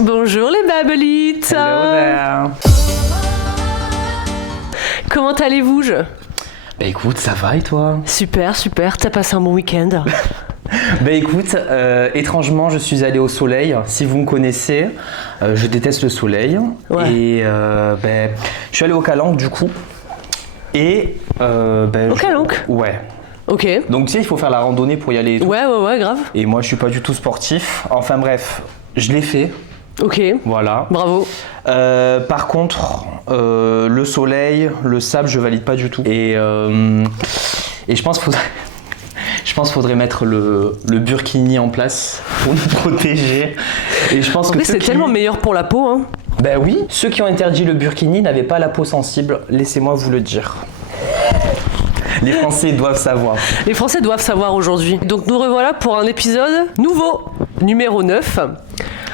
Bonjour les Babelites. Hello there. Comment allez-vous Bah écoute, ça va et toi? Super, t'as passé un bon week-end? Bah écoute, étrangement je suis allé au soleil. Si vous me connaissez, je déteste le soleil. Ouais. Et je suis allé au Calanque du coup. Et Au Calanque? Ouais. Ok. Donc tu sais, il faut faire la randonnée pour y aller et tout. Ouais, grave. Et moi je suis pas du tout sportif. Enfin bref, je l'ai fait. Ok. Voilà. Bravo. Par contre, le soleil, le sable, je valide pas du tout. Et je pense qu'il faudrait mettre le burkini en place pour nous protéger. Et je pense En que fait, c'est tellement meilleur pour la peau, hein. Ben oui, ceux qui ont interdit le burkini n'avaient pas la peau sensible, laissez-moi vous le dire. Les Français doivent savoir. Les Français doivent savoir aujourd'hui. Donc nous revoilà pour un épisode nouveau, numéro 9.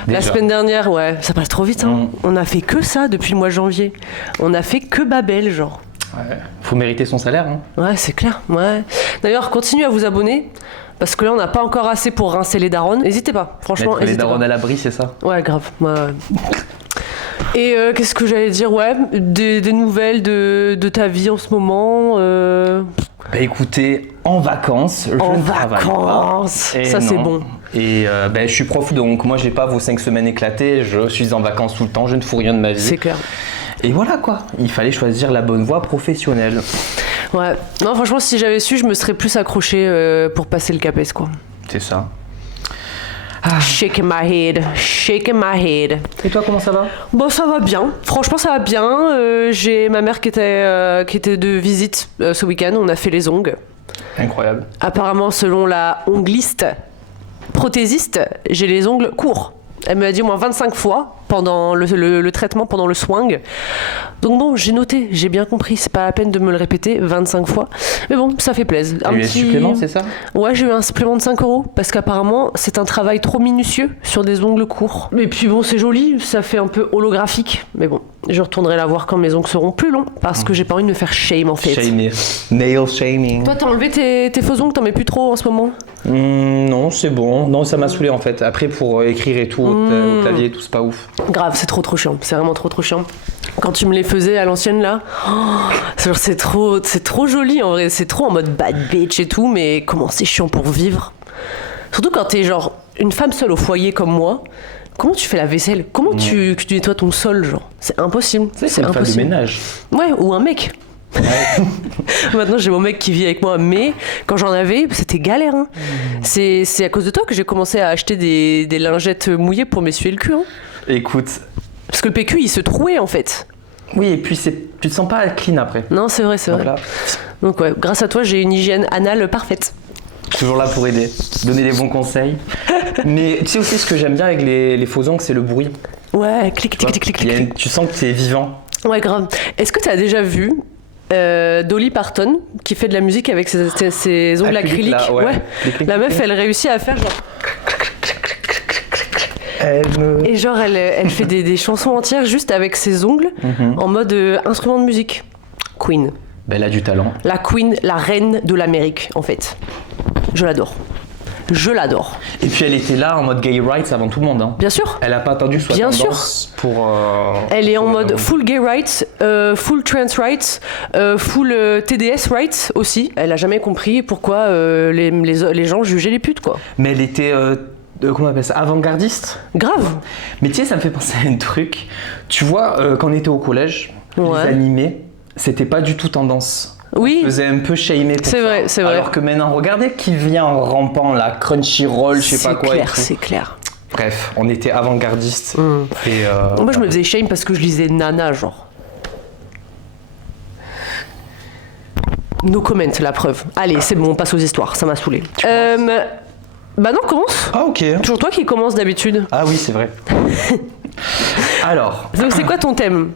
La Déjà. semaine dernière, ouais, ça passe trop vite, hein. On a fait que ça depuis le mois de janvier. On a fait que Babel, genre. Ouais. Faut mériter son salaire, hein. Ouais, c'est clair, ouais. D'ailleurs, continuez à vous abonner, parce que là, on n'a pas encore assez pour rincer les darons. N'hésitez pas, franchement, Mettre les n'hésitez darons pas. à l'abri, c'est ça? Ouais, grave, ouais. Et qu'est-ce que j'allais dire? Ouais, des nouvelles de ta vie en ce moment Bah écoutez, en vacances, je En ne travaille vacances. pas. Et Ça, c'est non. bon. Et je suis prof, donc moi j'ai pas vos 5 semaines éclatées, je suis en vacances tout le temps, je ne fous rien de ma vie. C'est clair. Et voilà quoi, il fallait choisir la bonne voie professionnelle. Ouais. Non, franchement, si j'avais su, je me serais plus accrochée pour passer le CAPES, quoi. C'est ça. Shaking my head. Et toi, comment ça va? Bon, ça va bien. Franchement, ça va bien. J'ai ma mère qui était de visite ce week-end. On a fait les ongles. Incroyable. Apparemment, selon la ongliste prothésiste, j'ai les ongles courts. Elle me l'a dit au moins 25 fois pendant le traitement, pendant le swing. Donc bon, j'ai noté, j'ai bien compris. C'est pas la peine de me le répéter 25 fois. Mais bon, ça fait plaisir. T'as eu un supplément, c'est ça? Ouais, j'ai eu un supplément de 5 € parce qu'apparemment, c'est un travail trop minutieux sur des ongles courts. Mais puis bon, c'est joli, ça fait un peu holographique. Mais bon, je retournerai la voir quand mes ongles seront plus longs parce que j'ai pas envie de me faire shame en fait. Shaming. Nail shaming. Toi, t'as enlevé tes faux ongles, t'en mets plus trop en ce moment? Non, c'est bon. Non, ça m'a saoulé en fait. Après, pour écrire et tout, au clavier et tout, c'est pas ouf. Grave, c'est trop chiant, c'est vraiment trop chiant. Quand tu me les faisais à l'ancienne là, c'est trop joli en vrai, c'est trop en mode bad bitch et tout, mais comment c'est chiant pour vivre. Surtout quand t'es genre une femme seule au foyer comme moi, comment tu fais la vaisselle? Comment tu nettoies ton sol genre? C'est impossible, C'est une femme de ménage. Ouais, ou un mec. Ouais. Maintenant j'ai mon mec qui vit avec moi, mais quand j'en avais, c'était galère, hein. C'est à cause de toi que j'ai commencé à acheter des lingettes mouillées pour m'essuyer le cul, hein. Écoute. Parce que le PQ il se trouait en fait. Oui, et puis tu te sens pas clean après. Non, c'est vrai. Donc là, Donc ouais, grâce à toi, j'ai une hygiène anale parfaite. toujours là pour aider, donner des bons conseils. Mais tu sais aussi ce que j'aime bien avec les faux ongles, c'est le bruit. Ouais, clic. Tu sens que c'est vivant. Ouais, grave. Est-ce que tu as déjà vu Dolly Parton qui fait de la musique avec ses ongles acryliques? Là, ouais. La meuf, elle réussit à faire genre... Et genre, elle fait des chansons entières juste avec ses ongles en mode instrument de musique. Queen. Ben, elle a du talent. La Queen, la reine de l'Amérique, en fait. Je l'adore. Et puis elle était là en mode gay rights avant tout le monde. Hein. Bien sûr. Elle a pas attendu que ce soit Bien tendance pour... Elle est en pour mode la- full gay rights, full trans rights, full TDS rights aussi. Elle a jamais compris pourquoi les gens jugeaient les putes, quoi. Mais elle était... comment on appelle ça? Avant-gardiste. Grave. Mais tu sais, ça me fait penser à un truc. Tu vois, quand on était au collège, Ouais. les animés, c'était pas du tout tendance. Oui. On faisait un peu shamer pour C'est ça. vrai, c'est vrai. Alors que maintenant, regardez qui vient en rampant, la Crunchyroll, je sais pas quoi. et tout. C'est clair. Bref, on était avant-gardistes. Et, Moi, je me faisais shame parce que je lisais Nana, genre. No comment, la preuve. Allez, c'est bon, on passe aux histoires, ça m'a saoulé. Bah non, commence. Ah ok. Toujours toi qui commence d'habitude. Ah oui, c'est vrai. Alors, Donc, c'est quoi ton thème?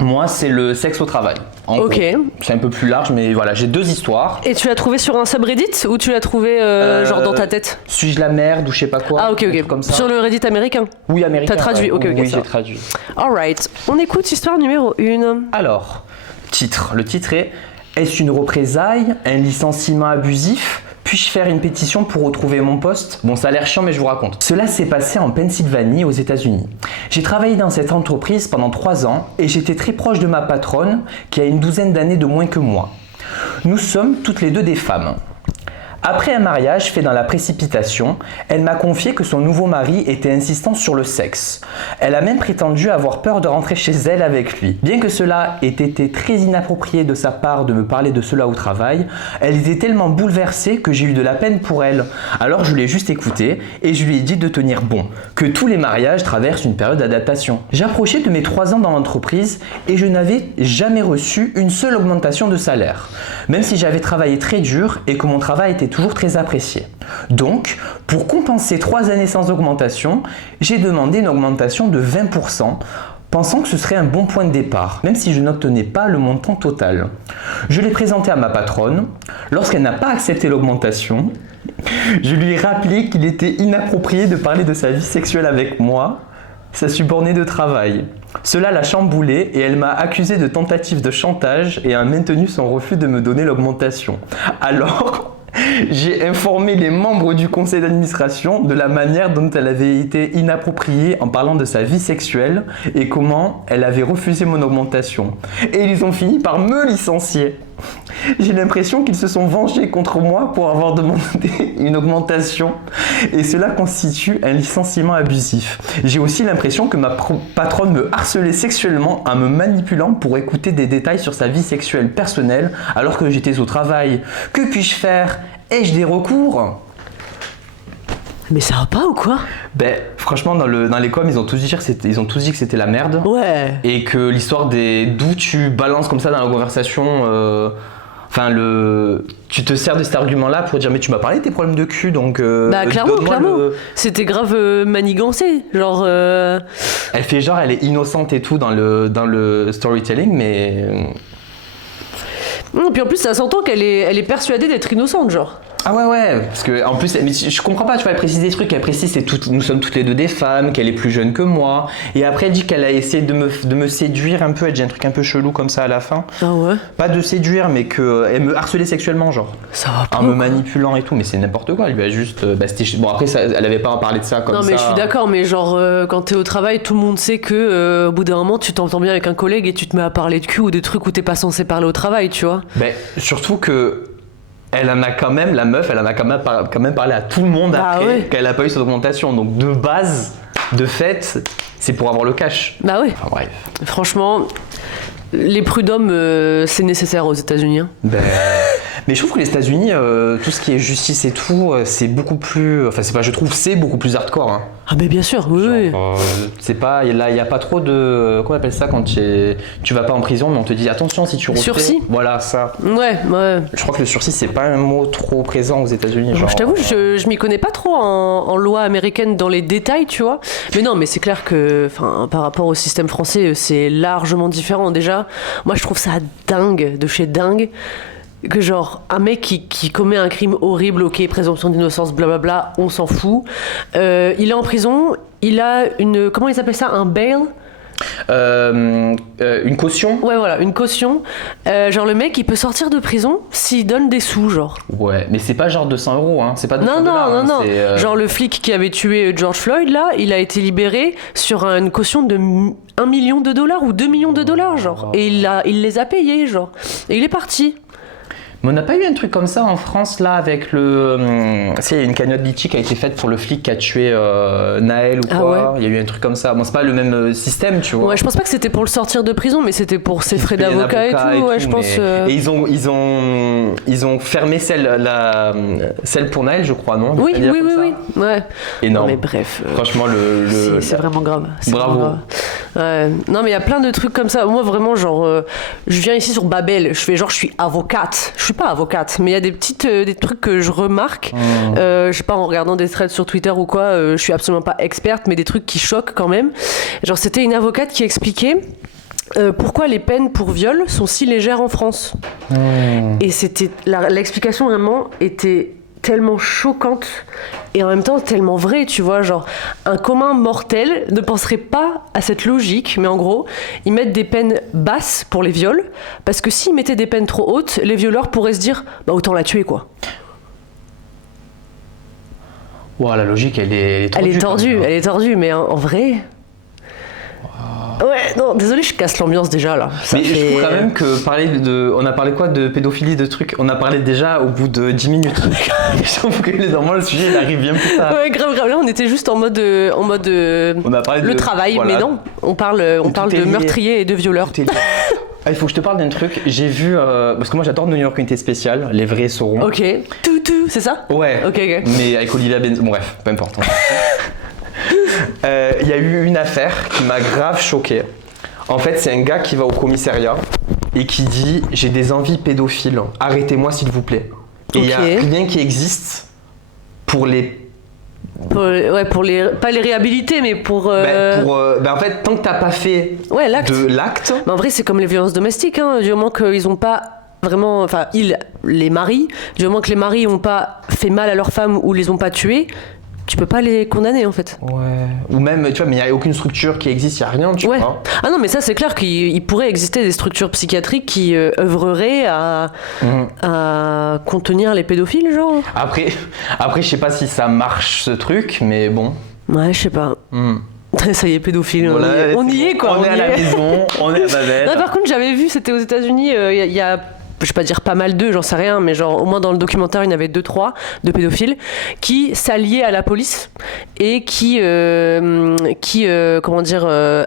moi, c'est le sexe au travail. En Ok. gros. C'est un peu plus large, mais voilà, j'ai 2 histoires. Et tu l'as trouvé sur un subreddit ou tu l'as trouvé genre dans ta tête? Suis-je la merde ou je sais pas quoi. Ah ok, un truc comme ça. Sur le Reddit américain? Oui, américain. T'as traduit, ouais. ok, Oui, ça j'ai va. traduit. Alright, on écoute histoire numéro 1. Alors, titre. Le titre est: est-ce une représailles, un licenciement abusif, Puis-je faire une pétition pour retrouver mon poste? Bon, ça a l'air chiant, mais je vous raconte. Cela s'est passé en Pennsylvanie, aux États-Unis. J'ai travaillé dans cette entreprise pendant 3 ans et j'étais très proche de ma patronne qui a une 12aine d'années de moins que moi. Nous sommes toutes les deux des femmes. Après un mariage fait dans la précipitation, elle m'a confié que son nouveau mari était insistant sur le sexe. Elle a même prétendu avoir peur de rentrer chez elle avec lui. Bien que cela ait été très inapproprié de sa part de me parler de cela au travail, elle était tellement bouleversée que j'ai eu de la peine pour elle. Alors je l'ai juste écoutée et je lui ai dit de tenir bon, que tous les mariages traversent une période d'adaptation. J'approchais de mes 3 ans dans l'entreprise et je n'avais jamais reçu une seule augmentation de salaire, même si j'avais travaillé très dur et que mon travail était toujours très apprécié. Donc, pour compenser 3 années sans augmentation, j'ai demandé une augmentation de 20%, pensant que ce serait un bon point de départ, même si je n'obtenais pas le montant total. Je l'ai présenté à ma patronne. Lorsqu'elle n'a pas accepté l'augmentation, je lui ai rappelé qu'il était inapproprié de parler de sa vie sexuelle avec moi, sa subordonnée de travail. Cela l'a chamboulée et elle m'a accusé de tentative de chantage et a maintenu son refus de me donner l'augmentation. Alors, j'ai informé les membres du conseil d'administration de la manière dont elle avait été inappropriée en parlant de sa vie sexuelle et comment elle avait refusé mon augmentation. Et ils ont fini par me licencier. J'ai l'impression qu'ils se sont vengés contre moi pour avoir demandé une augmentation et cela constitue un licenciement abusif. J'ai aussi l'impression que ma patronne me harcelait sexuellement en me manipulant pour écouter des détails sur sa vie sexuelle personnelle alors que j'étais au travail. Que puis-je faire? Ai-je des recours? Mais ça va pas ou quoi? Ben, franchement, dans les coms, ils ont tous dit que c'était la merde. Ouais. Et que l'histoire d'où tu balances comme ça dans la conversation, tu te sers de cet argument-là pour dire mais tu m'as parlé de tes problèmes de cul, donc bah clairement. C'était grave manigancé, genre. Elle fait genre, elle est innocente et tout dans le storytelling, mais. Puis en plus, ça s'entend qu'elle est persuadée d'être innocente, genre. Ah ouais, parce que en plus, mais je comprends pas, tu vois, elle précise des trucs, elle précise nous sommes toutes les deux des femmes, qu'elle est plus jeune que moi, et après elle dit qu'elle a essayé de me séduire un peu, elle dit un truc un peu chelou comme ça à la fin. Ah ouais? Pas de séduire, mais qu'elle me harcelait sexuellement, genre. Ça va pas. En me manipulant et tout, mais c'est n'importe quoi, elle lui a juste. Bon, après, elle avait pas à parler de ça comme ça. Non, mais je suis d'accord, mais genre, quand t'es au travail, tout le monde sait que au bout d'un moment, tu t'entends bien avec un collègue et tu te mets à parler de cul ou des trucs où t'es pas censé parler au travail, tu vois. Ben, surtout que. La meuf, elle en a quand même parlé à tout le monde après qu'elle a pas eu cette augmentation. Donc de base, de fait, c'est pour avoir le cash. Bah oui. Enfin bref. Franchement, les prud'hommes, c'est nécessaire aux États-Unis. Hein. Ben, mais je trouve que les États-Unis, tout ce qui est justice et tout, c'est beaucoup plus. Enfin, c'est beaucoup plus hardcore. Hein. Ah, mais bien sûr, oui. C'est pas. Il y a pas trop de. Comment on appelle ça quand tu vas pas en prison, mais on te dit attention si tu refais. Sursis. Voilà, ça. Ouais. Je crois que le sursis, c'est pas un mot trop présent aux États-Unis. Genre, je t'avoue, je m'y connais pas trop en loi américaine dans les détails, tu vois. Mais non, mais c'est clair que, par rapport au système français, c'est largement différent. Déjà, moi, je trouve ça dingue, de chez dingue. Que genre, un mec qui commet un crime horrible, ok, présomption d'innocence, blablabla, on s'en fout. Il est en prison, il a une. Comment ils appellent ça? Un bail? Une caution? Ouais, voilà, une caution. Genre, le mec, il peut sortir de prison s'il donne des sous, genre. Ouais, mais c'est pas genre 200 €, hein. C'est pas 200 $. Non. Genre, le flic qui avait tué George Floyd, là, il a été libéré sur une caution de $1 million ou $2 millions, genre. Et il les a payés, genre. Et il est parti. Mais on n'a pas eu un truc comme ça en France, là, avec le. Il y a une cagnotte litchi qui a été faite pour le flic qui a tué Naël ou quoi. Ah ouais. Il y a eu un truc comme ça. Bon, c'est pas le même système, tu vois. Ouais, je pense pas que c'était pour le sortir de prison, mais c'était pour ses frais d'avocat et tout. Ouais, je pense. Et ils ont fermé celle pour Naël, je crois, non? Oui. Ouais. Énorme. Non, mais bref. Franchement, c'est vraiment grave. Bravo. Vraiment grave. Ouais. Non, mais il y a plein de trucs comme ça. Moi, vraiment, genre, je viens ici sur Babel. Je fais genre, je suis avocate. Je suis pas avocate, mais il y a des trucs que je remarque. Je sais pas, en regardant des threads sur Twitter ou quoi, je suis absolument pas experte, mais des trucs qui choquent quand même. Genre, c'était une avocate qui expliquait pourquoi les peines pour viol sont si légères en France. Et c'était l'explication vraiment était tellement choquante et en même temps tellement vraie, tu vois, genre un commun mortel ne penserait pas à cette logique, mais en gros ils mettent des peines basses pour les viols parce que s'ils mettaient des peines trop hautes, les violeurs pourraient se dire bah autant la tuer quoi. Ouah, la logique, elle est tordue. Elle est tordue, mais en vrai. Ouais, non, désolé, je casse l'ambiance déjà là. Mais je trouve quand même que on a parlé quoi de pédophilie, de trucs, on a parlé déjà au bout de 10 minutes. Je trouve que normalement le sujet il arrive bien plus tard. Ouais, grave. Là, on était juste en mode on a parlé le travail, voilà. Mais non, on parle de meurtrier et de violeur. Ah, il faut que je te parle d'un truc. J'ai vu parce que moi j'adore New York Unité Spéciale, les vrais sauront. Ok. Tout, c'est ça? Ouais. Ok. Mais avec Olivia Benson, bref, peu importe. Il y a eu une affaire qui m'a grave choqué. En fait, c'est un gars qui va au commissariat et qui dit « J'ai des envies pédophiles, arrêtez-moi s'il vous plaît ». Et il n'y a rien qui existe pour les... pas les réhabiliter, mais pour... en fait, tant que t'as pas fait de l'acte... Mais en vrai, c'est comme les violences domestiques, hein, du moment qu'ils n'ont pas vraiment... Enfin, les maris, du moment que les maris n'ont pas fait mal à leur femme ou les ont pas tués, tu peux pas les condamner en fait. Ouais. Ou même, tu vois, mais il n'y a aucune structure qui existe, il n'y a rien, tu vois. Ah non, mais ça c'est clair qu'il pourrait exister des structures psychiatriques qui œuvreraient à contenir les pédophiles, genre. Après, je sais pas si ça marche ce truc, mais bon. Ouais, je sais pas. Ça y est, pédophile, voilà, on y est quoi. On est à la maison, on est à Babel. Non, par contre, j'avais vu, c'était aux États-Unis, il y a je vais pas dire pas mal d'eux, j'en sais rien, mais genre au moins dans le documentaire, il y en avait 2-3 de pédophiles qui s'alliaient à la police et qui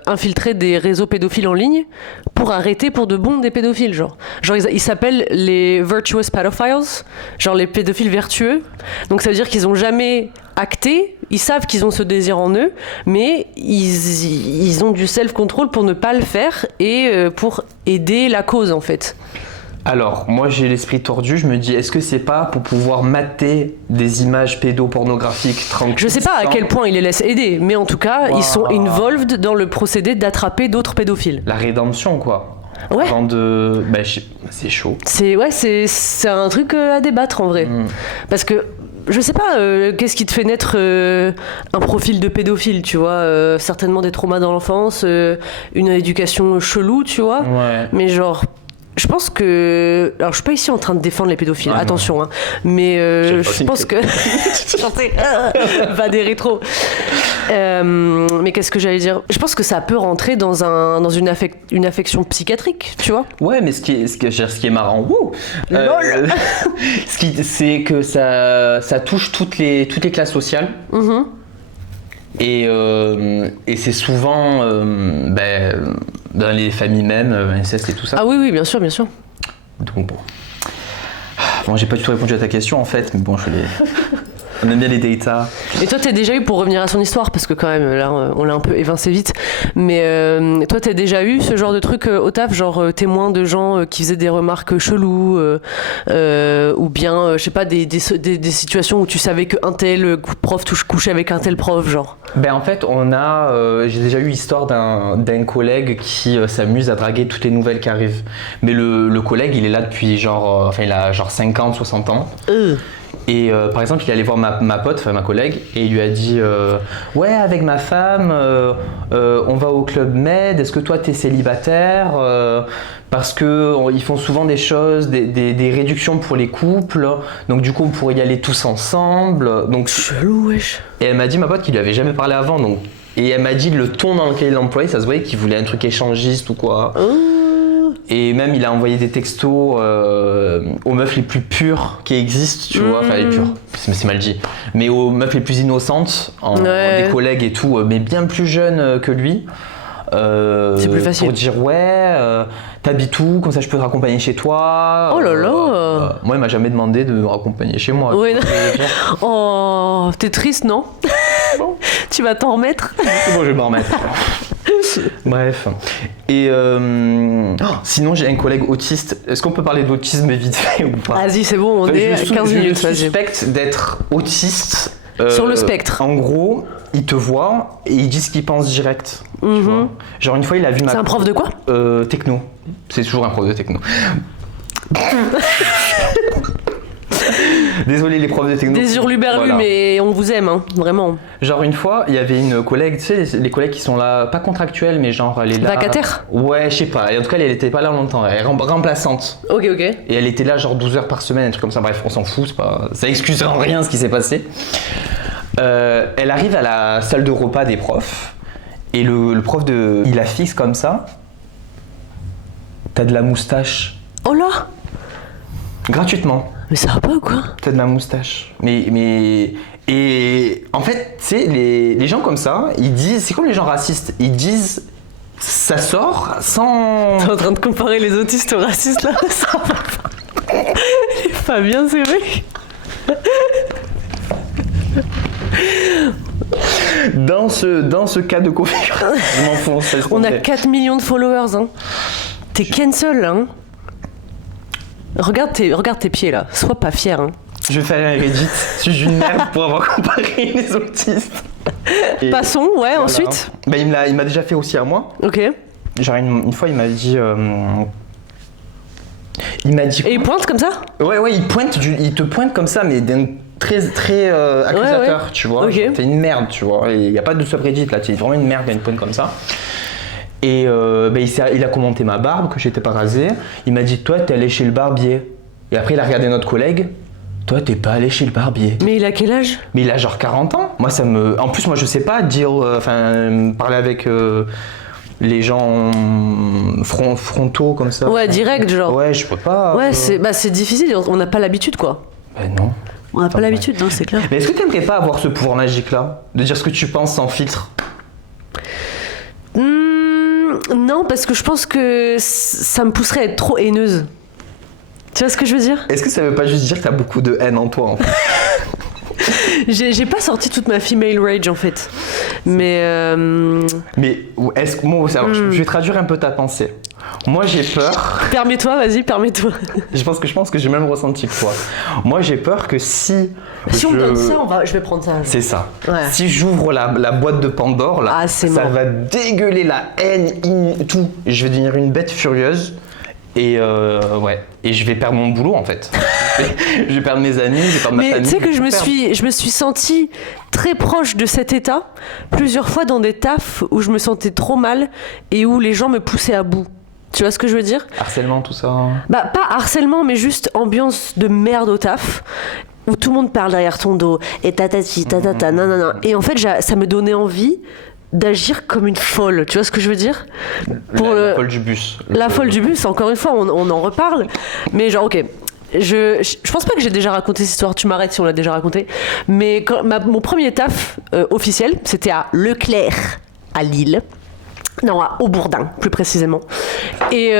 infiltraient des réseaux pédophiles en ligne pour arrêter pour de bon des pédophiles, genre ils s'appellent les virtuous pedophiles, genre les pédophiles vertueux. Donc ça veut dire qu'ils ont jamais acté, ils savent qu'ils ont ce désir en eux, mais ils ont du self-control pour ne pas le faire et pour aider la cause en fait. Alors, moi j'ai l'esprit tordu, je me dis, est-ce que c'est pas pour pouvoir mater des images pédopornographiques tranquilles? Je sais pas à quel point ils les laissent aider, mais en tout cas, ils sont involved dans le procédé d'attraper d'autres pédophiles. La rédemption, quoi. Ouais. C'est chaud. C'est un truc à débattre en vrai. Parce que je sais pas, qu'est-ce qui te fait naître un profil de pédophile, tu vois, certainement des traumas dans l'enfance, une éducation chelou, tu vois. Ouais. Mais genre... Je pense que... Alors, je suis pas ici en train de défendre les pédophiles, attention, hein. Mais je pense que... Chanter, va des rétros. Mais qu'est-ce que j'allais dire? Je pense que ça peut rentrer dans une affection psychiatrique, tu vois. Ouais, mais ce qui est marrant, LOL c'est que ça touche toutes les classes sociales. Et c'est souvent dans les familles même, inceste et tout ça. Ah oui, bien sûr. Donc bon, j'ai pas du tout répondu à ta question en fait, mais bon, on aime bien les data. Et toi, t'as déjà eu, pour revenir à son histoire, parce que quand même, là, on l'a un peu évincé vite, mais toi, t'as déjà eu ce genre de truc au taf, genre témoin de gens qui faisaient des remarques cheloues, ou bien, je sais pas, des situations où tu savais qu'un tel prof couchait avec un tel prof, genre? Ben en fait, j'ai déjà eu l'histoire d'un collègue qui s'amuse à draguer toutes les nouvelles qui arrivent. Mais le collègue, il est là depuis il a genre 50, 60 ans. Et par exemple, il est allé voir ma pote, enfin ma collègue, et il lui a dit ouais, avec ma femme, on va au Club Med, est-ce que toi t'es célibataire parce qu'ils font souvent des choses, des réductions pour les couples, donc du coup on pourrait y aller tous ensemble. Donc, chelou, wesh. Et elle m'a dit, ma pote, qu'il lui avait jamais parlé avant, donc. Et elle m'a dit le ton dans lequel il l'employait, ça se voyait qu'il voulait un truc échangiste ou quoi. Et même il a envoyé des textos aux meufs les plus pures qui existent, tu vois, enfin les pures, c'est mal dit, mais aux meufs les plus innocentes, des collègues et tout, mais bien plus jeunes que lui. C'est plus facile. Pour dire t'habites où, comme ça je peux te raccompagner chez toi. Oh là là. Moi il m'a jamais demandé de me raccompagner chez moi. Ouais, oh, t'es triste, non? Tu vas t'en remettre? C'est bon, je vais m'en remettre. Bref. Et sinon j'ai un collègue autiste. Est-ce qu'on peut parler d'autisme vite fait ou pas? Vas-y, c'est bon, on est à 15 minutes. Je suspecte d'être autiste. Sur le spectre. En gros, il te voit et il dit ce qu'il pense direct. Tu vois. Genre une fois il a vu C'est un prof de quoi? Techno. C'est toujours un prof de techno. Désolé les profs de techno. Des hurluberlus, voilà. Mais on vous aime, hein, vraiment. Genre une fois, il y avait une collègue, tu sais, les collègues qui sont là, pas contractuels, mais genre elle est là. Vacataire? Ouais, je sais pas. Et en tout cas, elle était pas là longtemps, elle est remplaçante. Ok. Et elle était là genre 12 heures par semaine, un truc comme ça. Bref, on s'en fout, ça excuse en rien ce qui s'est passé. Elle arrive à la salle de repas des profs et le prof il la fixe comme ça. T'as de la moustache. Oh là! Gratuitement. Mais ça va pas ou quoi? T'as de la moustache. Et en fait, tu sais, les gens comme ça, ils disent, c'est comme les gens racistes, ils disent, ça sort sans... T'es en train de comparer les autistes aux racistes là? Ça va pas. Fabien, c'est vrai. Dans ce cas de configuration, je m'enfonce. On a 4 millions de followers, hein. T'es cancel là, hein. Regarde tes pieds là, sois pas fier, hein. Je vais faire un Reddit, suis-je une merde pour avoir comparé les autistes. Et Passons, ouais, voilà. ensuite. Bah, il m'a déjà fait aussi à moi. Ok. Genre une fois, il m'a dit... Il m'a dit... Et il pointe comme ça? Ouais, il te pointe comme ça, mais d'un très accusateur, ouais. tu vois. Ok. Genre, t'es une merde, tu vois. Il n'y a pas de subreddit là, t'es vraiment une merde, il y a une pointe comme ça. Et il a commenté ma barbe, que j'étais pas rasé. Il m'a dit, toi, t'es allé chez le barbier. Et après, il a regardé notre collègue. Toi, t'es pas allé chez le barbier. Mais il a quel âge? Mais il a genre 40 ans. Moi, en plus, moi, je sais pas dire... parler avec les gens frontaux comme ça. Ouais, direct, genre. Ouais, je peux pas... Ouais, c'est difficile, on n'a pas l'habitude, quoi. Ben non. On n'a pas l'habitude, non, c'est clair. Mais est-ce que t'aimerais pas avoir ce pouvoir magique-là? De dire ce que tu penses sans filtre? Non, parce que je pense que ça me pousserait à être trop haineuse. Tu vois ce que je veux dire? Est-ce que ça veut pas juste dire que t'as beaucoup de haine en toi, en fait? J'ai pas sorti toute ma female rage, en fait. Mais est-ce que... Bon, alors, je vais traduire un peu ta pensée. Moi, j'ai peur... Permets-toi, vas-y, permets-toi. Je pense que j'ai le même ressenti que toi. Moi, j'ai peur que si... Si on me donne ça, je vais prendre ça. C'est ça. Ouais. Si j'ouvre la boîte de Pandore, là, ça va dégueuler la haine, tout. Je vais devenir une bête furieuse. Et et je vais perdre mon boulot en fait. Je vais perdre mes amis, je vais perdre ma famille. Mais tu sais que je me suis sentie très proche de cet état plusieurs fois dans des tafs où je me sentais trop mal et où les gens me poussaient à bout. Tu vois ce que je veux dire? Harcèlement, tout ça. Bah pas harcèlement, mais juste ambiance de merde au taf. Où tout le monde parle derrière ton dos et tatati, tatata, nanana. Et en fait, ça me donnait envie d'agir comme une folle, tu vois ce que je veux dire? La folle du bus. La folle du bus, encore une fois, on en reparle. Mais genre, ok, je pense pas que j'ai déjà raconté cette histoire, tu m'arrêtes si on l'a déjà raconté. Mais mon premier taf officiel, c'était à Leclerc, à Lille. Non, à Aubourdin, plus précisément. Et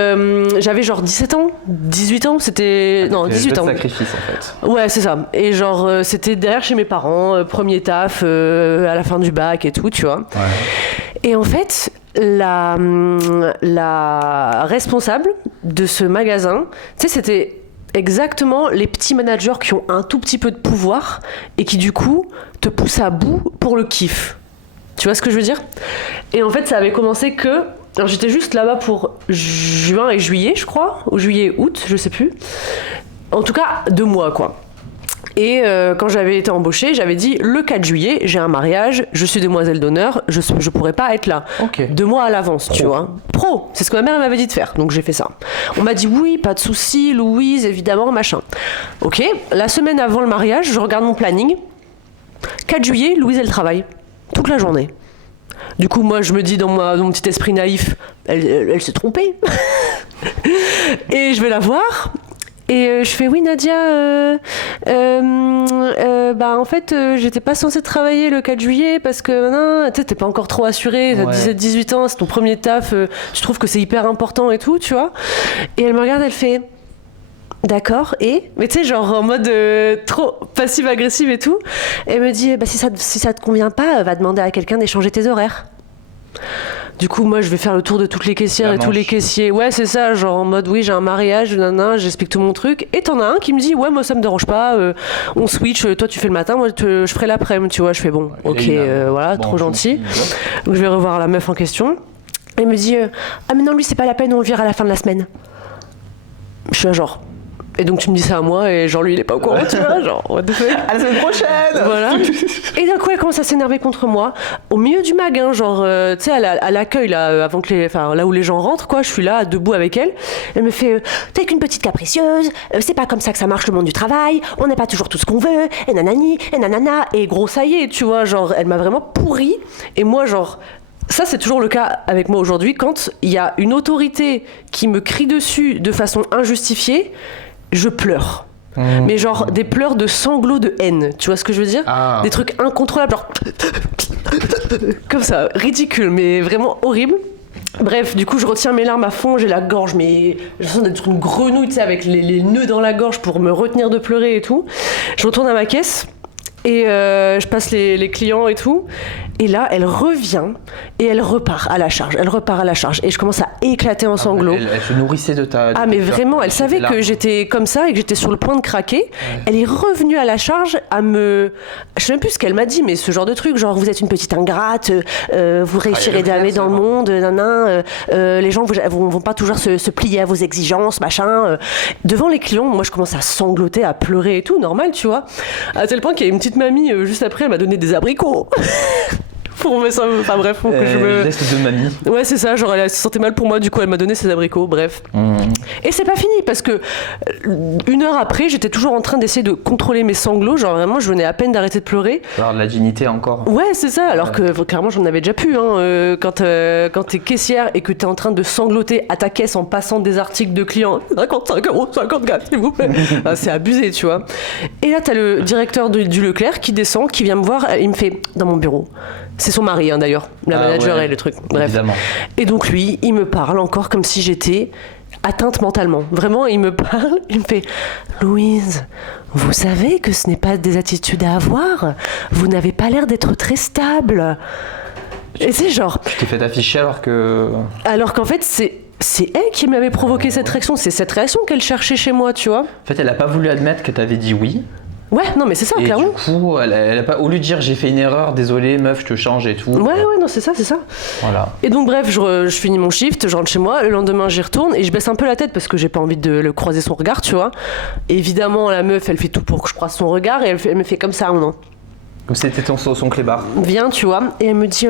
j'avais genre 17 ans, 18 ans, c'était... Non, 18 ans. Sacrifice, en fait. Ouais, c'est ça. Et genre, c'était derrière chez mes parents, premier taf, à la fin du bac et tout, tu vois. Ouais. Et en fait, la responsable de ce magasin, tu sais, c'était exactement les petits managers qui ont un tout petit peu de pouvoir et qui, du coup, te poussent à bout pour le kiff. Tu vois ce que je veux dire? Et en fait, ça avait commencé que... Alors, j'étais juste là-bas pour juin et juillet, je crois. Ou juillet et août, je sais plus. En tout cas, 2 mois, quoi. Et quand j'avais été embauchée, j'avais dit, le 4 juillet, j'ai un mariage, je suis demoiselle d'honneur, je pourrais pas être là. Okay. 2 mois à l'avance, tu vois. Pro, c'est ce que ma mère m'avait dit de faire, donc j'ai fait ça. On m'a dit, oui, pas de souci, Louise, évidemment, machin. Ok, la semaine avant le mariage, je regarde mon planning. 4 juillet, Louise, elle travaille. Toute la journée. Du coup, moi, je me dis dans mon petit esprit naïf, elle s'est trompée. Et je vais la voir. Et je fais, oui, Nadia, bah en fait, j'étais pas censée travailler le 4 juillet parce que, tu sais, t'es pas encore trop assurée, t'as 17-18 ans, c'est ton premier taf, tu trouves que c'est hyper important et tout, tu vois. Et elle me regarde, elle fait... D'accord, et mais tu sais, genre en mode trop passive-agressive et tout. Elle me dit, bah, si ça te convient pas, va demander à quelqu'un d'échanger tes horaires. Du coup, moi, je vais faire le tour de toutes les caissières et tous les caissiers. Ouais, c'est ça, genre en mode, oui, j'ai un mariage, j'explique tout mon truc. Et t'en as un qui me dit, ouais, moi, ça me dérange pas, on switch, toi, tu fais le matin, moi, je ferai l'après-midi, tu vois. Je fais, bon, ok, voilà, bon, trop gentil. Donc, je vais revoir la meuf en question. Elle me dit, ah, mais non, lui, c'est pas la peine, on le vire à la fin de la semaine. Je suis là, genre... Et donc tu me dis ça à moi et genre lui il est pas au courant, tu vois, genre what the fuck. À la semaine prochaine. Voilà. Et d'un coup elle commence à s'énerver contre moi au milieu du mag, hein, genre tu sais à l'accueil là, avant que là où les gens rentrent quoi, je suis là debout avec elle. Elle me fait t'es qu'une petite capricieuse, c'est pas comme ça que ça marche le monde du travail, on n'est pas toujours tout ce qu'on veut, et nanani, et nanana, et gros ça y est, tu vois, genre elle m'a vraiment pourri et moi genre. Ça, c'est toujours le cas avec moi aujourd'hui. Quand il y a une autorité qui me crie dessus de façon injustifiée, je pleure. Mais genre des pleurs de sanglots de haine. Tu vois ce que je veux dire ? Des trucs incontrôlables, genre... comme ça, ridicule, mais vraiment horrible. Bref, du coup, je retiens mes larmes à fond, j'ai la gorge, mais j'ai l'impression d'être une grenouille, tu sais, avec les nœuds dans la gorge pour me retenir de pleurer et tout. Je retourne à ma caisse. Et je passe les clients et tout. Et là, elle revient et elle repart à la charge. Et je commence à éclater en sanglots. Elle se nourrissait de ta... mais vraiment, elle savait que j'étais comme ça et que j'étais sur le point de craquer. Ouais. Elle est revenue à la charge à me... Je sais même plus ce qu'elle m'a dit, mais ce genre de truc. Genre, vous êtes une petite ingrate, vous réussirez jamais dans le monde, les gens vont pas toujours se plier à vos exigences, machin. Devant les clients, moi, je commence à sangloter, à pleurer et tout, normal, tu vois. À tel point qu'il y a une petite mamie, juste après, elle m'a donné des abricots. Pour me... Enfin bref, pour que je me... Geste de mamie. Ouais, c'est ça, genre elle se sentait mal pour moi, du coup elle m'a donné ses abricots, bref. Et c'est pas fini, parce que une heure après, j'étais toujours en train d'essayer de contrôler mes sanglots, genre vraiment je venais à peine d'arrêter de pleurer. Alors de la dignité encore. Ouais, c'est ça, alors que clairement j'en avais déjà plus, hein, quand t'es caissière et que t'es en train de sangloter à ta caisse en passant des articles de clients, 55,50 s'il vous plaît. C'est abusé, tu vois. Et là t'as le directeur du Leclerc qui descend, qui vient me voir, il me fait, dans mon bureau. C'est son mari, hein, d'ailleurs, la manager et le truc. Bref. Évidemment. Et donc lui, il me parle encore comme si j'étais atteinte mentalement. Vraiment, il me parle, il me fait « Louise, vous savez que ce n'est pas des attitudes à avoir. Vous n'avez pas l'air d'être très stable. » Et c'est genre... Tu t'es fait afficher alors que... Alors qu'en fait, c'est elle qui m'avait provoqué cette réaction. C'est cette réaction qu'elle cherchait chez moi, tu vois. En fait, elle n'a pas voulu admettre que tu avais dit oui. Ouais, non mais c'est ça, et clairement. Du coup, elle a pas, au lieu de dire j'ai fait une erreur, désolé meuf, je te change et tout. Ouais, non, c'est ça. Voilà. Et donc bref, je finis mon shift, je rentre chez moi, le lendemain j'y retourne et je baisse un peu la tête parce que j'ai pas envie de le croiser son regard, tu vois. Et évidemment, la meuf, elle fait tout pour que je croise son regard et elle me fait comme ça, ou non. Comme c'était son clébard. Viens, tu vois, et elle me dit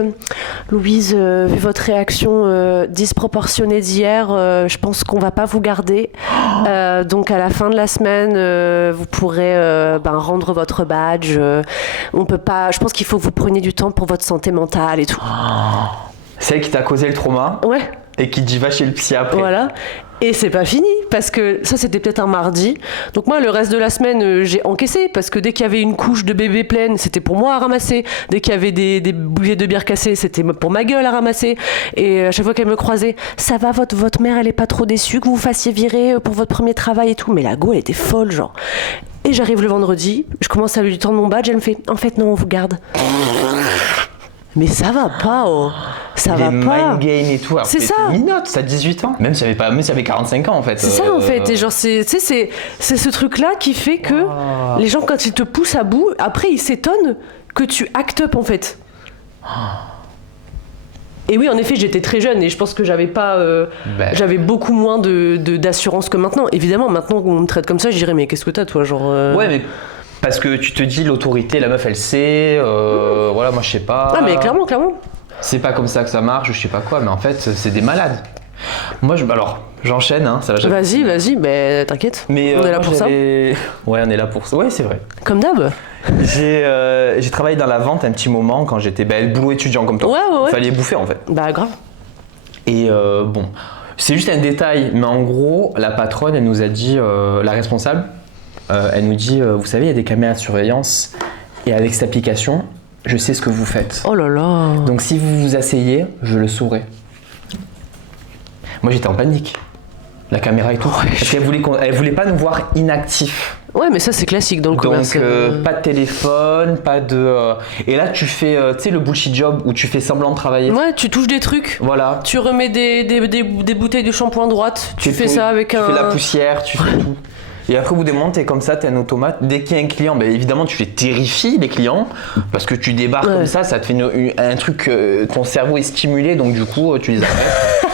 Louise, vu votre réaction disproportionnée d'hier, je pense qu'on va pas vous garder. Donc à la fin de la semaine, vous pourrez rendre votre badge. On peut pas. Je pense qu'il faut que vous preniez du temps pour votre santé mentale et tout. C'est elle qui t'a causé le trauma. Ouais. Et qui te dit va chez le psy après. Voilà. Et c'est pas fini, parce que ça c'était peut-être un mardi. Donc moi le reste de la semaine j'ai encaissé, parce que dès qu'il y avait une couche de bébé pleine, c'était pour moi à ramasser. Dès qu'il y avait des boulettes de bière cassées, c'était pour ma gueule à ramasser. Et à chaque fois qu'elle me croisait, ça va, votre mère elle est pas trop déçue que vous vous fassiez virer pour votre premier travail et tout. Mais la go elle était folle genre. Et j'arrive le vendredi, je commence à lui tendre mon badge, elle me fait en fait non on vous garde. Mais ça va pas, oh. Ça va pas. Les mind games et tout. C'est ça. Minote, t'as 18 ans. Même si elle avait 45 ans en fait. C'est ça en fait. Et genre c'est ce truc-là qui fait que les gens quand ils te poussent à bout, après ils s'étonnent que tu act up en fait. Et oui, en effet, j'étais très jeune et je pense que j'avais pas, j'avais beaucoup moins d'assurance que maintenant. Évidemment, maintenant qu'on me traite comme ça, je dirais mais qu'est-ce que t'as toi, genre. Ouais, mais parce que tu te dis l'autorité, la meuf elle sait, voilà, moi je sais pas. Ah mais clairement. C'est pas comme ça que ça marche, je sais pas quoi, mais en fait c'est des malades. Moi alors j'enchaîne, hein, ça va jamais. Vas-y, mais t'inquiète. Mais on est là pour ça. Ouais, on est là pour ça. Ouais, c'est vrai. Comme d'hab. J'ai travaillé dans la vente un petit moment quand j'étais le boulot étudiant comme toi. Ouais. Fallait bouffer en fait. Bah grave. Et bon, c'est juste un détail, mais en gros la patronne elle nous a dit, la responsable. Elle nous dit, vous savez, il y a des caméras de surveillance et avec cette application, je sais ce que vous faites. Oh là là. Donc si vous vous asseyez, je le saurai. Moi j'étais en panique. La caméra et tout. Ouais, parce qu'elle voulait pas nous voir inactifs. Ouais, mais ça c'est classique dans le commerce. Donc pas de téléphone, pas de... Et là tu fais, tu sais, le bullshit job où tu fais semblant de travailler. Ouais, tu touches des trucs. Voilà. Tu remets des bouteilles de shampoing droite. Tu fais ça avec tu fais la poussière, tu fais tout. Et après, au bout des moments, t'es comme ça, t'es un automate. Dès qu'il y a un client, évidemment, tu les terrifies, les clients, parce que tu débarques comme ça te fait un truc, ton cerveau est stimulé, donc du coup, tu les arrêtes.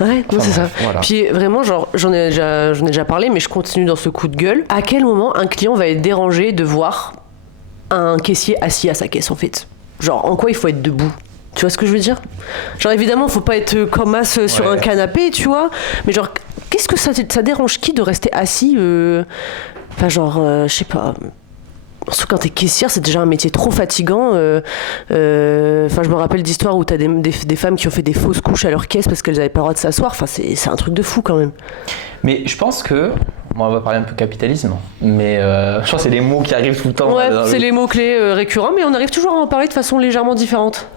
Ouais, non, c'est ça. Voilà. Puis vraiment, genre, j'en ai déjà parlé, mais je continue dans ce coup de gueule. À quel moment un client va être dérangé de voir un caissier assis à sa caisse, en fait? Genre, en quoi il faut être debout? Tu vois ce que je veux dire? Genre, évidemment, faut pas être comme as sur un canapé, tu vois. Mais genre, qu'est-ce que ça dérange qui de rester assis Enfin, genre, je sais pas. Surtout quand t'es caissière, c'est déjà un métier trop fatigant. Enfin, je me rappelle d'histoires où t'as des femmes qui ont fait des fausses couches à leur caisse parce qu'elles avaient pas le droit de s'asseoir. Enfin, c'est un truc de fou quand même. Mais je pense que. Bon, on va parler un peu capitalisme, mais je pense que c'est des mots qui arrivent tout le temps. Ouais, c'est les mots-clés récurrents, mais on arrive toujours à en parler de façon légèrement différente.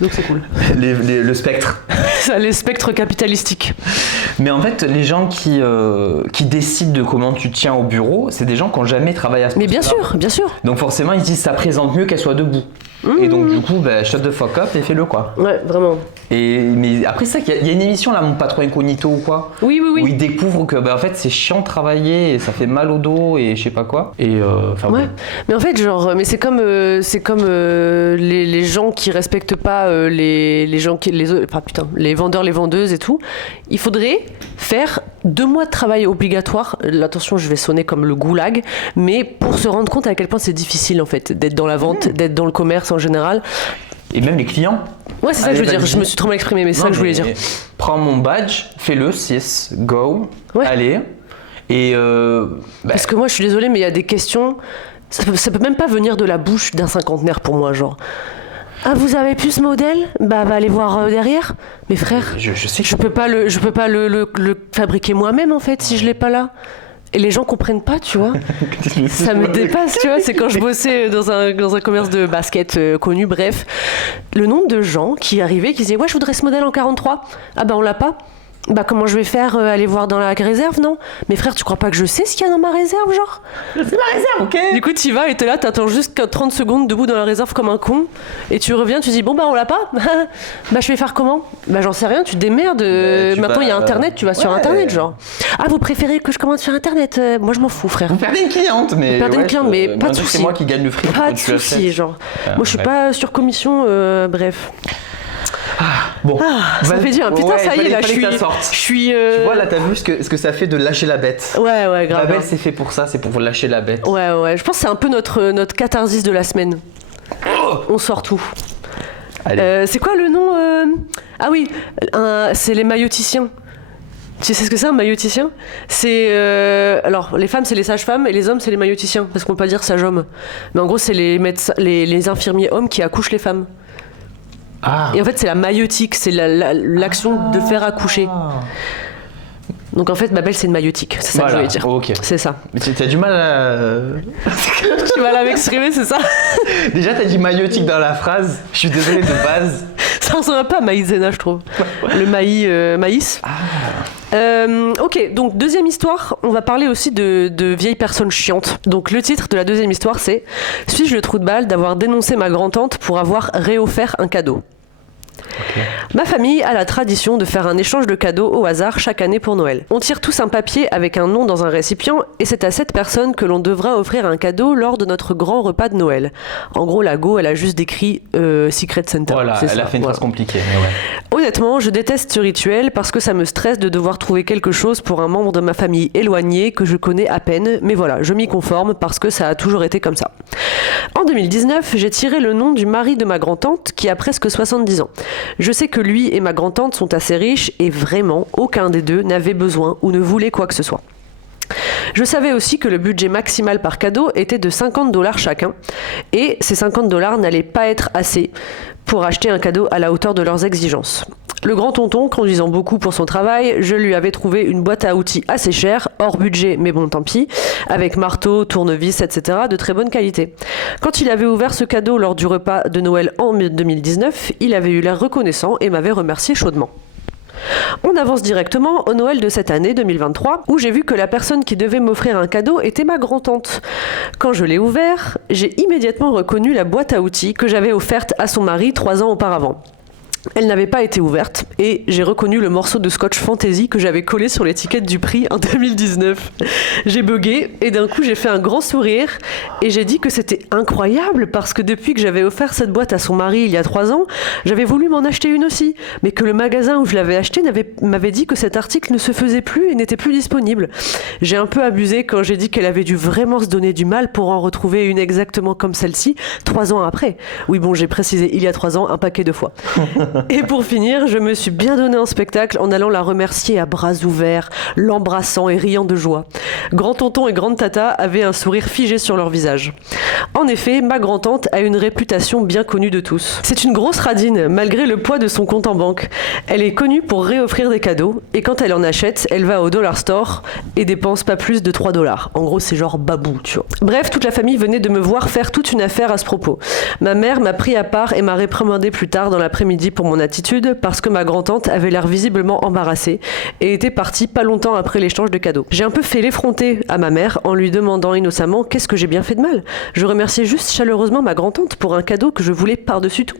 Donc c'est cool. Le spectre. Ça, les spectres capitalistiques. Mais en fait, les gens qui décident de comment tu tiens au bureau, c'est des gens qui n'ont jamais travaillé à ce Mais poste-là. bien sûr, bien sûr. Donc forcément, ils se disent ça présente mieux qu'elle soit debout. Et donc du coup, shut the fuck up et fais-le quoi. Ouais, vraiment. Mais après ça, il y a une émission là, Mon Patron Incognito ou quoi, Oui. où ils découvrent que en fait c'est chiant de travailler et ça fait mal au dos et je sais pas quoi. Et enfin Ouais. bon. Mais en fait, genre, mais c'est comme les gens qui respectent pas les gens qui les vendeurs, les vendeuses et tout. Il faudrait faire 2 mois de travail obligatoire. Attention, je vais sonner comme le goulag, mais pour se rendre compte à quel point c'est difficile en fait d'être dans la vente, d'être dans le commerce en général. Et même les clients. Ouais, c'est ça que je veux dire. Je me suis trop mal exprimé, mais c'est ça que je voulais dire. Prends mon badge, fais-le, 6, go, Ouais. allez. Et Parce que moi, je suis désolée, mais il y a des questions. Ça peut même pas venir de la bouche d'un cinquantenaire pour moi, genre. Ah, vous avez plus ce modèle? Bah, va aller voir derrière. Mais frère, je sais que je peux pas le fabriquer moi-même en fait si je l'ai pas là. Et les gens comprennent pas, tu vois. Ça me dépasse, tu vois. C'est quand je bossais dans un commerce de basket connu, bref. Le nombre de gens qui arrivaient, qui disaient ouais, je voudrais ce modèle en 43. Ah bah on l'a pas. Bah comment je vais faire? Aller voir dans la réserve, non? Mais frère, tu crois pas que je sais ce qu'il y a dans ma réserve, genre? c'est ma réserve, ok. Du coup, tu vas et t'es là, t'attends juste 30 secondes debout dans la réserve comme un con. Et tu reviens, tu dis bon bah on l'a pas. Bah je vais faire comment? Bah j'en sais rien, tu te démerdes. Maintenant il y a internet, tu vas sur internet, genre. Ah, vous préférez que je commande sur internet? Moi je m'en fous, frère. Vous perdez une cliente, mais pas de soucis. C'est moi qui gagne le fric. Pas de soucis, genre. Moi je suis pas sur commission, bref. Bon, Ça me fait dire, putain, ça y est, là, je suis. Tu vois, là, t'as vu ce que ça fait de lâcher la bête. Ouais, grave. La bête, c'est fait pour ça, c'est pour lâcher la bête. Ouais, je pense que c'est un peu notre catharsis de la semaine. On sort tout. Allez. C'est quoi le nom Ah oui, c'est les mailloticiens. Tu sais ce que c'est un mailloticien? C'est alors les femmes c'est les sages-femmes et les hommes c'est les mailloticiens parce qu'on peut pas dire sage-homme. Mais en gros c'est les médecins, les infirmiers hommes qui accouchent les femmes. Ah. Et en fait c'est la maillotique, c'est l'action de faire accoucher. Donc en fait ma belle c'est une maillotique, c'est ça que je voulais dire. Ok. C'est ça. Mais tu as du mal à... Tu vas la m'exprimer, c'est ça? Déjà t'as dit maillotique dans la phrase, je suis désolé de base. Ça ressemble pas à maïzena, je trouve. Le maïs. Ok, donc deuxième histoire, on va parler aussi de vieilles personnes chiantes. Donc le titre de la deuxième histoire c'est « Suis-je le trou de balle d'avoir dénoncé ma grand-tante pour avoir réoffert un cadeau ?» Okay. Ma famille a la tradition de faire un échange de cadeaux au hasard chaque année pour Noël. On tire tous un papier avec un nom dans un récipient et c'est à cette personne que l'on devra offrir un cadeau lors de notre grand repas de Noël. En gros, la go, elle a juste décrit Secret Santa. Voilà, elle a fait une phrase compliquée. Mais ouais. Honnêtement, je déteste ce rituel parce que ça me stresse de devoir trouver quelque chose pour un membre de ma famille éloigné que je connais à peine. Mais voilà, je m'y conforme parce que ça a toujours été comme ça. En 2019, j'ai tiré le nom du mari de ma grand-tante qui a presque 70 ans. Je sais que lui et ma grand-tante sont assez riches et vraiment, aucun des deux n'avait besoin ou ne voulait quoi que ce soit. Je savais aussi que le budget maximal par cadeau était de $50 chacun et ces $50 n'allaient pas être assez pour acheter un cadeau à la hauteur de leurs exigences. Le grand tonton, conduisant beaucoup pour son travail, je lui avais trouvé une boîte à outils assez chère, hors budget, mais bon tant pis, avec marteau, tournevis, etc. de très bonne qualité. Quand il avait ouvert ce cadeau lors du repas de Noël en 2019, il avait eu l'air reconnaissant et m'avait remercié chaudement. On avance directement au Noël de cette année 2023 où j'ai vu que la personne qui devait m'offrir un cadeau était ma grand-tante. Quand je l'ai ouvert, j'ai immédiatement reconnu la boîte à outils que j'avais offerte à son mari 3 ans auparavant. Elle n'avait pas été ouverte et j'ai reconnu le morceau de scotch Fantasy que j'avais collé sur l'étiquette du prix en 2019. J'ai bugué et d'un coup j'ai fait un grand sourire et j'ai dit que c'était incroyable parce que depuis que j'avais offert cette boîte à son mari il y a 3 ans, j'avais voulu m'en acheter une aussi, mais que le magasin où je l'avais acheté m'avait dit que cet article ne se faisait plus et n'était plus disponible. J'ai un peu abusé quand j'ai dit qu'elle avait dû vraiment se donner du mal pour en retrouver une exactement comme celle-ci 3 ans après. Oui bon, j'ai précisé il y a 3 ans un paquet de fois. Et pour finir, je me suis bien donné en spectacle en allant la remercier à bras ouverts, l'embrassant et riant de joie. Grand-tonton et grande-tata avaient un sourire figé sur leur visage. En effet, ma grand-tante a une réputation bien connue de tous. C'est une grosse radine, malgré le poids de son compte en banque. Elle est connue pour réoffrir des cadeaux, et quand elle en achète, elle va au dollar store et dépense pas plus de 3 $. En gros, c'est genre babou, tu vois. Bref, toute la famille venait de me voir faire toute une affaire à ce propos. Ma mère m'a pris à part et m'a réprimandé plus tard dans l'après-midi pour mon attitude parce que ma grand-tante avait l'air visiblement embarrassée et était partie pas longtemps après l'échange de cadeaux. J'ai un peu fait l'effronter à ma mère en lui demandant innocemment qu'est-ce que j'ai bien fait de mal. Je remerciais juste chaleureusement ma grand-tante pour un cadeau que je voulais par-dessus tout.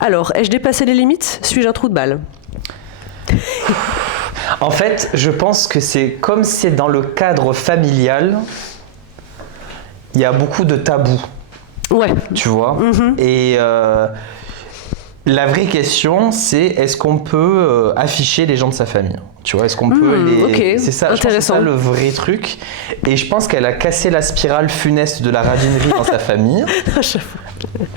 Alors, ai-je dépassé les limites ? Suis-je un trou de balle ? En fait, je pense que c'est comme c'est dans le cadre familial, il y a beaucoup de tabous. Ouais. Tu vois. Et la vraie question, c'est est-ce qu'on peut afficher les gens de sa famille ? Tu vois, est-ce qu'on peut les... Ok, c'est ça, je pense que c'est ça le vrai truc. Et je pense qu'elle a cassé la spirale funeste de la radinerie dans sa famille.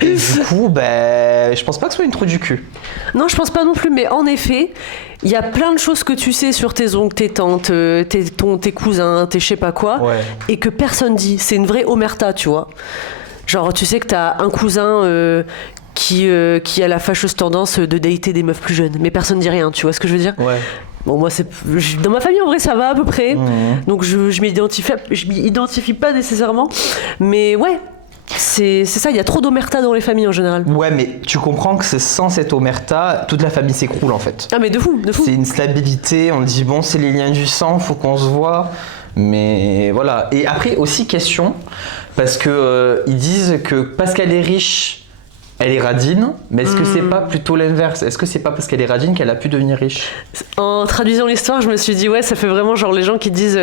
Et du coup, je pense pas que ce soit une trou du cul. Non, je pense pas non plus, mais en effet, il y a plein de choses que tu sais sur tes oncles, tes tantes, tes cousins, tes je sais pas quoi, et que personne dit. C'est une vraie omerta, tu vois. Genre, tu sais que t'as un cousin qui a la fâcheuse tendance de dater des meufs plus jeunes, mais personne dit rien, tu vois ce que je veux dire ? Ouais. Bon, moi, dans ma famille, en vrai, ça va à peu près. Donc, je m'y identifie pas nécessairement. Mais ouais, c'est ça, il y a trop d'omerta dans les familles en général. Ouais, mais tu comprends que sans cette omerta, toute la famille s'écroule en fait. Ah, mais de fou, de fou. C'est une stabilité, on dit bon, c'est les liens du sang, faut qu'on se voit. Mais voilà. Et après, aussi, question, parce que ils disent que parce qu'elle est riche, elle est radine, mais est-ce que c'est pas plutôt l'inverse ? Est-ce que c'est pas parce qu'elle est radine qu'elle a pu devenir riche ? En traduisant l'histoire, je me suis dit, ouais, ça fait vraiment genre les gens qui disent,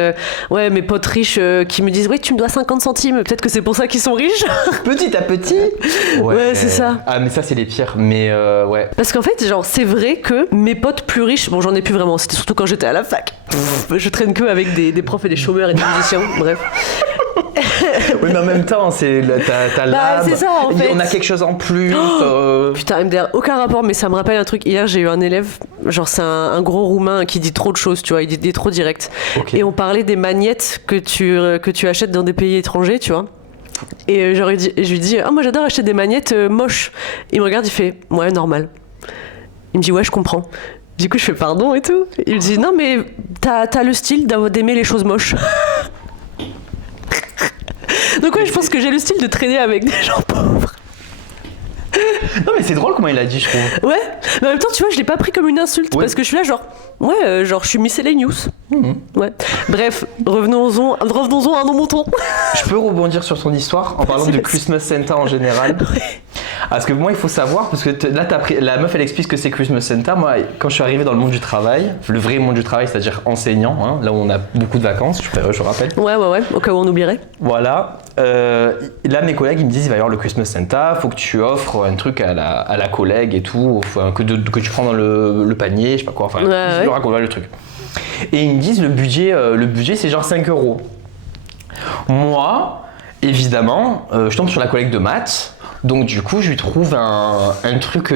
ouais, mes potes riches qui me disent, ouais, tu me dois 50 centimes, peut-être que c'est pour ça qu'ils sont riches. Petit à petit. Ouais, c'est ça. Ah, mais ça, c'est les pires, mais ouais. Parce qu'en fait, genre, c'est vrai que mes potes plus riches, bon, j'en ai plus vraiment, c'était surtout quand j'étais à la fac. Je traîne que avec des profs et des chômeurs et des musiciens, bref. Oui, mais en même temps, t'as l'âme. C'est ça, en fait. On a quelque chose en plus. Putain, MDR, aucun rapport, mais ça me rappelle un truc. Hier, j'ai eu un élève, genre c'est un gros roumain qui dit trop de choses, tu vois, il est trop direct. Okay. Et on parlait des magnettes que tu achètes dans des pays étrangers, tu vois. Et je lui dis, moi j'adore acheter des magnettes moches. Il me regarde, il fait, ouais, normal. Il me dit, ouais, je comprends. Du coup, je fais pardon et tout. Il me dit, non, mais t'as le style d'aimer les choses moches. Donc ouais, je pense que j'ai le style de traîner avec des gens pauvres. Non mais c'est drôle comment il a dit, je trouve. Ouais, mais en même temps, tu vois, je l'ai pas pris comme une insulte parce que je suis là genre, ouais, genre je suis miscellaneous. Ouais. Bref, revenons-en à nos moutons. Je peux rebondir sur son histoire en parlant de Christmas Santa en général. Parce que moi, il faut savoir, parce que là, la meuf, elle explique que c'est Christmas Santa. Moi, quand je suis arrivé dans le monde du travail, le vrai monde du travail, c'est-à-dire enseignant, hein, là où on a beaucoup de vacances, je rappelle. Ouais, au cas où on oublierait. Voilà. Là, mes collègues, ils me disent, il va y avoir le Christmas Santa, faut que tu offres un truc à la collègue et tout, que tu prends dans le panier, je sais pas quoi, enfin, je leur raconte le truc. Et ils me disent, le budget, c'est genre 5 €. Moi, évidemment, je tombe sur la collègue de maths. Donc du coup, je lui trouve un truc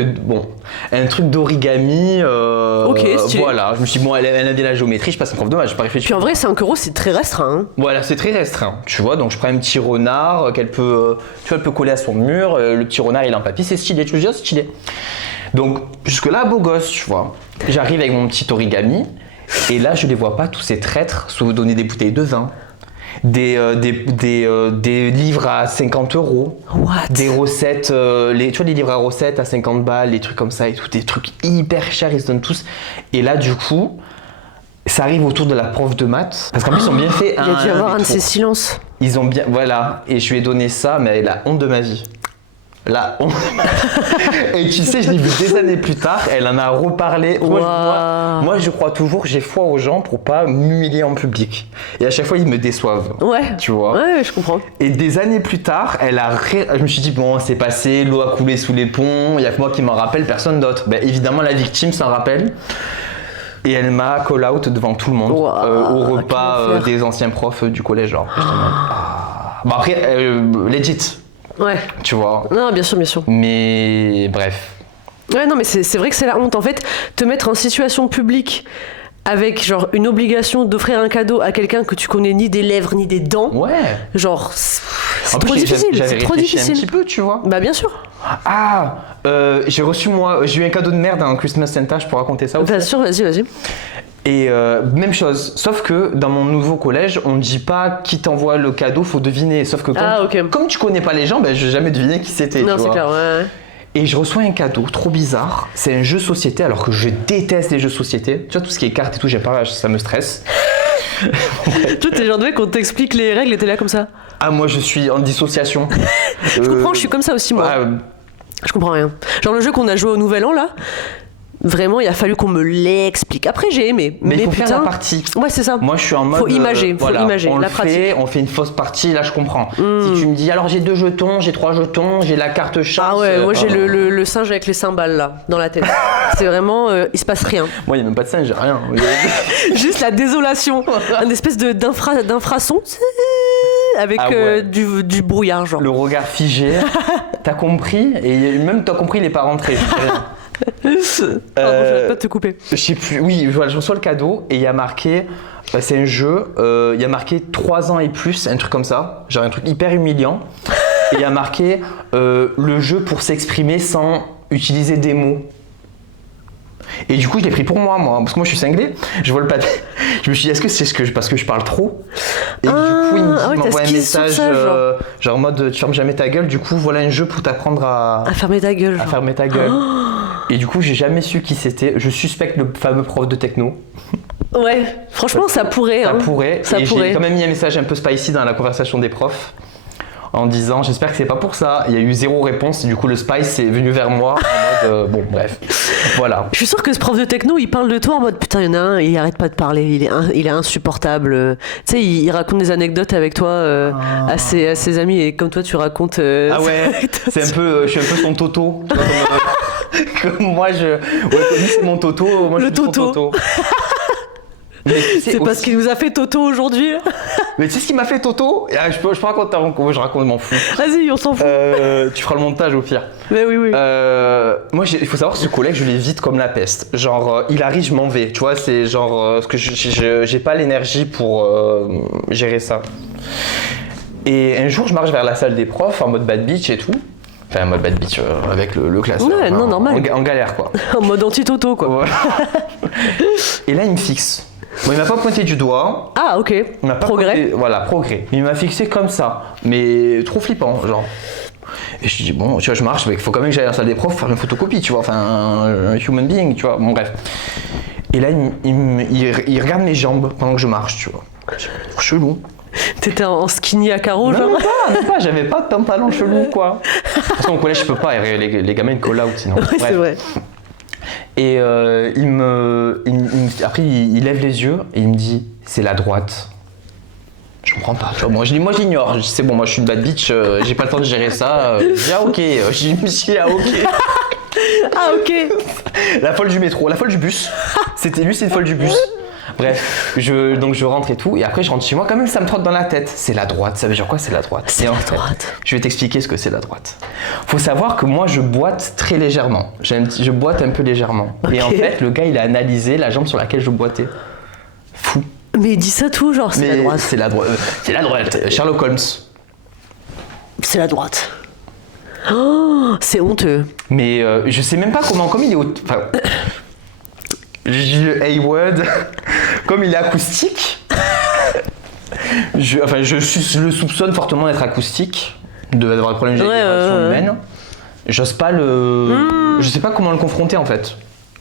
d'origami. Ok, stylé. Voilà, je me suis dit, bon, elle a de la géométrie, je passe un prof de maths, je pas réfléchi. Puis en vrai, 5 €, c'est très restreint. Hein. Voilà, c'est très restreint, tu vois. Donc je prends un petit renard qu'elle peut, elle peut coller à son mur. Le petit renard, il est en papier, c'est stylé, tu veux dire, c'est stylé. Donc jusque-là, beau gosse, tu vois. J'arrive avec mon petit origami, et là, je les vois pas, tous ces traîtres, se donner des bouteilles de vin. Des livres à 50 €. What? Des recettes, tu vois, les livres à recettes à 50 balles, des trucs comme ça et tout, des trucs hyper chers, ils se donnent tous. Et là, du coup, ça arrive autour de la prof de maths. Parce qu'en plus, ils ont bien fait il y a dû y avoir un de ces silences. Ils ont bien, voilà. Et je lui ai donné ça, mais la honte de ma vie. La honte. Et tu sais, je l'ai vu des années plus tard, elle en a reparlé. Moi, je crois toujours, j'ai foi aux gens pour pas m'humilier en public. Et à chaque fois, ils me déçoivent. Ouais. Tu vois. Ouais, je comprends. Et des années plus tard, je me suis dit, bon, c'est passé, l'eau a coulé sous les ponts, il y a que moi qui m'en rappelle, personne d'autre. Ben, évidemment, la victime s'en rappelle. Et elle m'a call out devant tout le monde au repas des anciens profs du collège. Genre. Bon, après, legit. Ouais. Tu vois. Non, bien sûr, bien sûr. Mais bref. Ouais, non, mais c'est vrai que c'est la honte. En fait, te mettre en situation publique avec genre une obligation d'offrir un cadeau à quelqu'un que tu connais ni des lèvres ni des dents. Ouais. Genre, c'est en trop plus, difficile. J'avais C'est trop réfléchi difficile. un petit peu, tu vois. Bah, bien sûr. J'ai eu un cadeau de merde à un Christmas Santa, je peux raconter ça aussi. Bien sûr, vas-y. Et même chose, sauf que dans mon nouveau collège, on ne dit pas qui t'envoie le cadeau, faut deviner. Sauf que comme tu connais pas les gens, ben, je vais jamais deviner qui c'était. Non, tu c'est vois. clair, ouais. Et je reçois un cadeau trop bizarre. C'est un jeu société, alors que je déteste les jeux société. Tu vois, tout ce qui est cartes et tout, ça me stresse. Toi, t'es le genre de mec, quand on t'explique les règles et t'es là comme ça. Ah, moi, je suis en dissociation. Je comprends, je suis comme ça aussi, moi. Je comprends rien. Genre le jeu qu'on a joué au Nouvel An, là, vraiment, il a fallu qu'on me l'explique. Après, j'ai aimé. Mais il faut faire la partie. Ouais, c'est ça. Moi, je suis en mode. Faut imager, on la le pratique. fait, on fait une fausse partie, là, je comprends. Si tu me dis, alors j'ai 2 jetons, j'ai 3 jetons, j'ai la carte chance. Ah ouais, moi j'ai le singe avec les cymbales, là, dans la tête. C'est vraiment, il se passe rien. Moi, il n'y a même pas de singe, j'ai rien. Juste la désolation. Un espèce d'infrason avec du brouillard, genre. Le regard figé. T'as compris? Et même t'as compris, il est pas rentré. Je sais rien. Pardon, je vais pas te couper. Je sais plus. Oui, voilà, je reçois le cadeau et il y a marqué. C'est un jeu. Il y a marqué 3 ans et plus, un truc comme ça. Genre un truc hyper humiliant. Et il y a marqué le jeu pour s'exprimer sans utiliser des mots. Et du coup, je l'ai pris pour moi, parce que moi je suis cinglé. Je vois le papier. Je me suis dit, est-ce que c'est parce que je parle trop? Et du coup, il m'envoie un message genre en mode tu fermes jamais ta gueule. Du coup, voilà un jeu pour t'apprendre à fermer ta gueule. À fermer ta gueule. Et du coup, j'ai jamais su qui c'était. Je suspecte le fameux prof de techno. Ouais, franchement, ça pourrait. Ça pourrait. Ça et pourrait. J'ai quand même mis un message un peu spicy dans la conversation des profs. En disant j'espère que c'est pas pour ça. Il y a eu 0 réponse, du coup le spice est venu vers moi en mode bon bref, voilà. Je suis sûre que ce prof de techno il parle de toi en mode putain il y en a un il arrête pas de parler, il est insupportable. Tu sais il raconte des anecdotes avec toi à ses amis et comme toi tu racontes. Ah ouais, c'est un peu, je suis un peu son Toto. Comme moi lui c'est mon Toto, moi je suis son Toto. C'est parce qu'il nous a fait Toto aujourd'hui. Mais tu sais ce qui m'a fait Toto? Je peux raconter avant que je raconte, m'en fous. Vas-y, on s'en fout. Tu feras le montage au pire. Mais oui. Moi, il faut savoir que ce collègue, je l'évite comme la peste. Genre, il arrive, je m'en vais. Tu vois, c'est genre, parce que j'ai pas l'énergie pour gérer ça. Et un jour, je marche vers la salle des profs en mode bad bitch et tout. Enfin, en mode bad bitch avec le classeur. Ouais, non, normal. En galère, quoi. En mode anti-Toto, quoi. Voilà. Et là, il me fixe. Bon, il m'a pas pointé du doigt. Ah, ok. Il m'a pas progrès. Pointé, voilà, progrès. Mais il m'a fixé comme ça. Mais trop flippant, genre. Et je dis, bon, tu vois, je marche, mais il faut quand même que j'aille à la salle des profs faire une photocopie, tu vois. Enfin, un human being, tu vois. Bon, bref. Et là, il regarde mes jambes pendant que je marche, tu vois. C'est chelou. T'étais en skinny à carreaux, genre? Non, pas, j'avais pas de pantalon chelou, quoi. De toute façon, au collège, je peux pas. Les gamins, ils call out, sinon. Oui, c'est vrai. Et après, il lève les yeux et il me dit c'est la droite. Je comprends pas. Tu vois, moi, j'ignore. Je dis c'est bon, moi je suis une bad bitch, j'ai pas le temps de gérer ça. Je dis ah ok. Je me suis dit ah ok. Ah ok. La folle du métro, la folle du bus. C'est une folle du bus. Bref, donc je rentre et tout, et après je rentre chez moi, quand même ça me trotte dans la tête. C'est la droite, ça veut dire quoi c'est la droite? C'est la droite. Je vais t'expliquer ce que c'est la droite. Faut savoir que moi je boite très légèrement, je boite un peu légèrement. Okay. Et en fait le gars il a analysé la jambe sur laquelle je boitais. Fou. Mais il dit ça tout, genre c'est la droite. C'est la droite, Sherlock Holmes. C'est la droite. Oh, c'est honteux. Mais je sais même pas comment, comme il est enfin, le A-word, comme il est acoustique, je le soupçonne fortement d'être acoustique, d'avoir des problèmes de génération humaine. J'ose pas je sais pas comment le confronter en fait.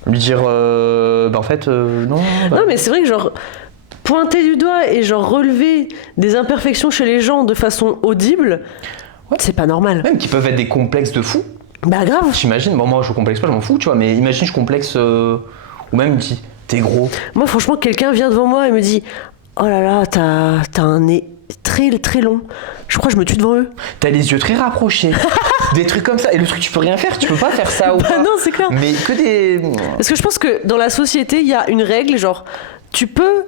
Lui dire, en fait, non. Non, mais c'est vrai que genre, pointer du doigt et genre relever des imperfections chez les gens de façon audible, c'est pas normal. Même qui peuvent être des complexes de fou. Bah grave. J'imagine, bon, moi je complexe pas, je m'en fous, tu vois, mais imagine je complexe, ou même dit, t'es gros. Moi, franchement, quelqu'un vient devant moi et me dit oh là là, t'as un nez très très long. Je crois que je me tue devant eux. T'as les yeux très rapprochés. Des trucs comme ça. Et le truc, tu peux rien faire, tu peux pas faire ça ou Bah pas. non, c'est clair. Mais que des. Parce que je pense que dans la société, il y a une règle, genre, tu peux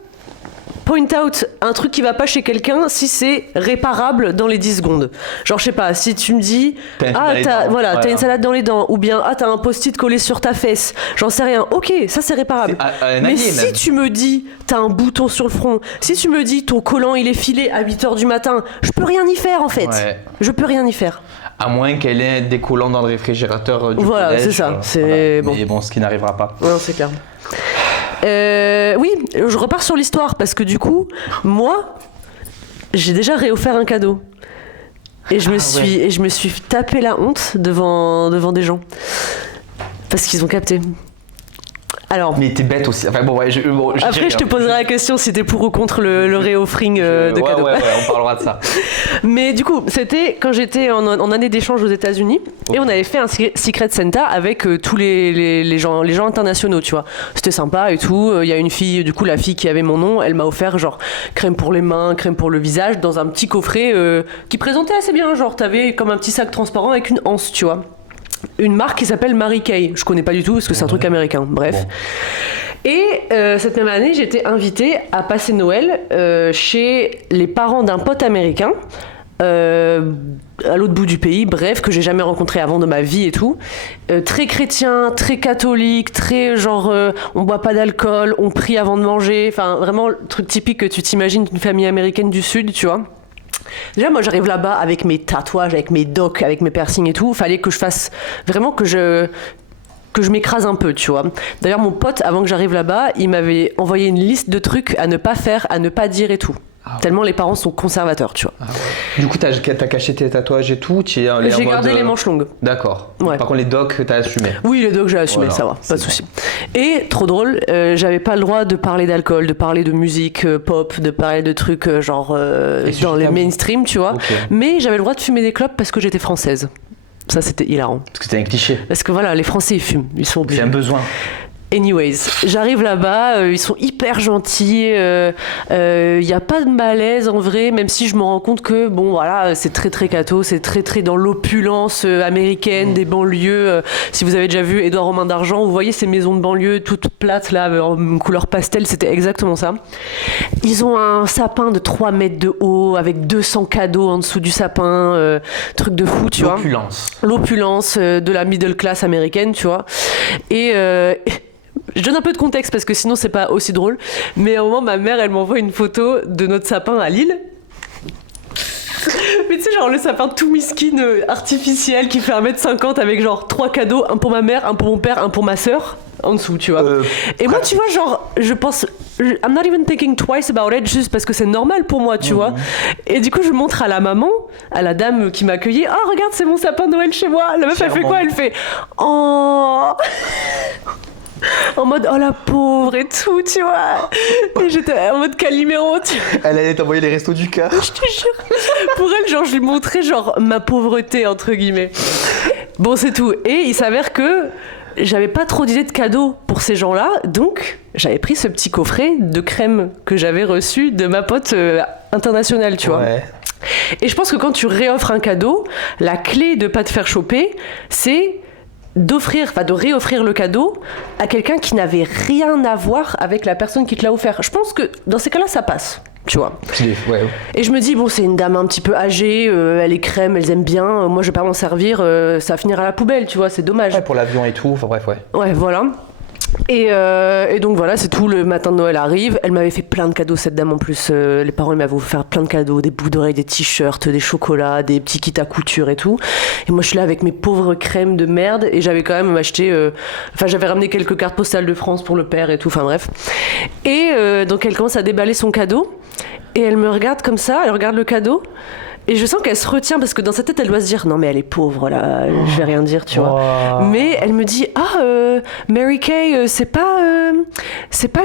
point out un truc qui va pas chez quelqu'un si c'est réparable dans les 10 secondes. Genre, je sais pas, si tu me dis t'as une salade dans les dents, ou bien t'as un post-it collé sur ta fesse, j'en sais rien, ok, ça c'est réparable. Mais si même. tu me dis t'as un bouton sur le front, si tu me dis ton collant il est filé à 8h du matin, je peux rien y faire en fait. Ouais. Je peux rien y faire. À moins qu'elle ait des collants dans le réfrigérateur du Voilà, collège. c'est ça. C'est bon. Mais bon, ce qui n'arrivera pas. Ouais, c'est clair. Oui, je repars sur l'histoire parce que du coup, moi, j'ai déjà réoffert un cadeau. Et je me suis tapé la honte devant des gens. Parce qu'ils ont capté. Alors, mais t'es bête aussi. Enfin bon, ouais, après, je te poserai la question si t'es pour ou contre le réoffering de cadeaux. Ouais, on parlera de ça. Mais du coup, c'était quand j'étais en année d'échange aux États-Unis et on avait fait un Secret Santa avec tous les gens internationaux, tu vois. C'était sympa et tout. Il y a une fille, du coup, la fille qui avait mon nom, elle m'a offert genre crème pour les mains, crème pour le visage dans un petit coffret qui présentait assez bien. Genre, t'avais comme un petit sac transparent avec une anse, tu vois. Une marque qui s'appelle Mary Kay. Je connais pas du tout parce que c'est un truc américain. Bref. Bon. Et cette même année, j'étais invitée à passer Noël chez les parents d'un pote américain à l'autre bout du pays, bref, que j'ai jamais rencontré avant de ma vie et tout. Très chrétien, très catholique, très genre on boit pas d'alcool, on prie avant de manger. Enfin, vraiment le truc typique que tu t'imagines d'une famille américaine du Sud, tu vois. Déjà, moi, j'arrive là-bas avec mes tatouages, avec mes docks, avec mes piercings et tout. Fallait que je fasse vraiment que je m'écrase un peu, tu vois. D'ailleurs, mon pote, avant que j'arrive là-bas, il m'avait envoyé une liste de trucs à ne pas faire, à ne pas dire et tout. Ah ouais. Tellement les parents sont conservateurs, tu vois. Ah ouais. Du coup, t'as caché tes tatouages et tout. J'ai gardé les manches longues. D'accord. Ouais. Par contre, les docks, t'as assumé. Oui, les docks, j'ai assumé, voilà, ça va, pas de souci. Et trop drôle, j'avais pas le droit de parler d'alcool, de parler de musique pop, de parler de trucs genre dans les mainstream, tu vois. Okay. Mais j'avais le droit de fumer des clopes parce que j'étais française. Ça, c'était hilarant. Parce que c'était un cliché. Parce que voilà, les Français, ils fument, ils sont obligés. C'est un besoin. Anyways, j'arrive là-bas, ils sont hyper gentils, y a pas de malaise en vrai, même si je me rends compte que bon voilà, c'est très très catho, c'est très très dans l'opulence américaine des banlieues. Si vous avez déjà vu Édouard Romain d'Argent, vous voyez ces maisons de banlieue toutes plates là, en couleur pastel, c'était exactement ça. Ils ont un sapin de 3 mètres de haut avec 200 cadeaux en dessous du sapin, truc de fou, tu vois. L'opulence de la middle class américaine, tu vois. Et je donne un peu de contexte parce que sinon c'est pas aussi drôle. Mais à un moment, ma mère, elle m'envoie une photo de notre sapin à Lille. Mais tu sais, genre le sapin tout miskin, artificiel, qui fait 1m50 avec genre 3 cadeaux, un pour ma mère, un pour mon père, un pour ma sœur, en dessous, tu vois. Et moi, tu vois, genre, je pense... I'm not even thinking twice about it, juste parce que c'est normal pour moi, tu vois. Et du coup, je montre à la maman, à la dame qui m'accueillait, « Oh, regarde, c'est mon sapin de Noël chez moi !» La meuf, elle fait quoi? Elle fait « Oh !» En mode oh la pauvre et tout, tu vois. Et j'étais en mode Calimero, tu vois. Elle allait t'envoyer les restos du cœur. Je te jure. Pour elle, genre je lui montrais genre ma pauvreté entre guillemets. Bon, c'est tout. Et il s'avère que j'avais pas trop d'idées de cadeaux pour ces gens-là, donc j'avais pris ce petit coffret de crème que j'avais reçu de ma pote internationale, tu vois. Et je pense que quand tu réoffres un cadeau, la clé de pas te faire choper, c'est de réoffrir le cadeau à quelqu'un qui n'avait rien à voir avec la personne qui te l'a offert. Je pense que dans ces cas-là, ça passe, tu vois. Ouais. Et je me dis, bon, c'est une dame un petit peu âgée, elle est crème, elles aiment bien, moi je vais pas m'en servir, ça va finir à la poubelle, tu vois, c'est dommage. Ouais, pour l'avion et tout, enfin bref, ouais. Ouais, voilà. Et donc voilà, c'est tout, le matin de Noël arrive. Elle m'avait fait plein de cadeaux, cette dame en plus. Les parents, ils m'avaient offert plein de cadeaux, des boucles d'oreilles, des t-shirts, des chocolats, des petits kits à couture et tout. Et moi, je suis là avec mes pauvres crèmes de merde. Et j'avais quand même acheté... j'avais ramené quelques cartes postales de France pour le père et tout, enfin bref. Et donc elle commence à déballer son cadeau. Et elle me regarde comme ça, elle regarde le cadeau. Et je sens qu'elle se retient parce que dans sa tête, elle doit se dire non mais elle est pauvre là, je vais rien dire, tu vois. Mais elle me dit Mary Kay, c'est pas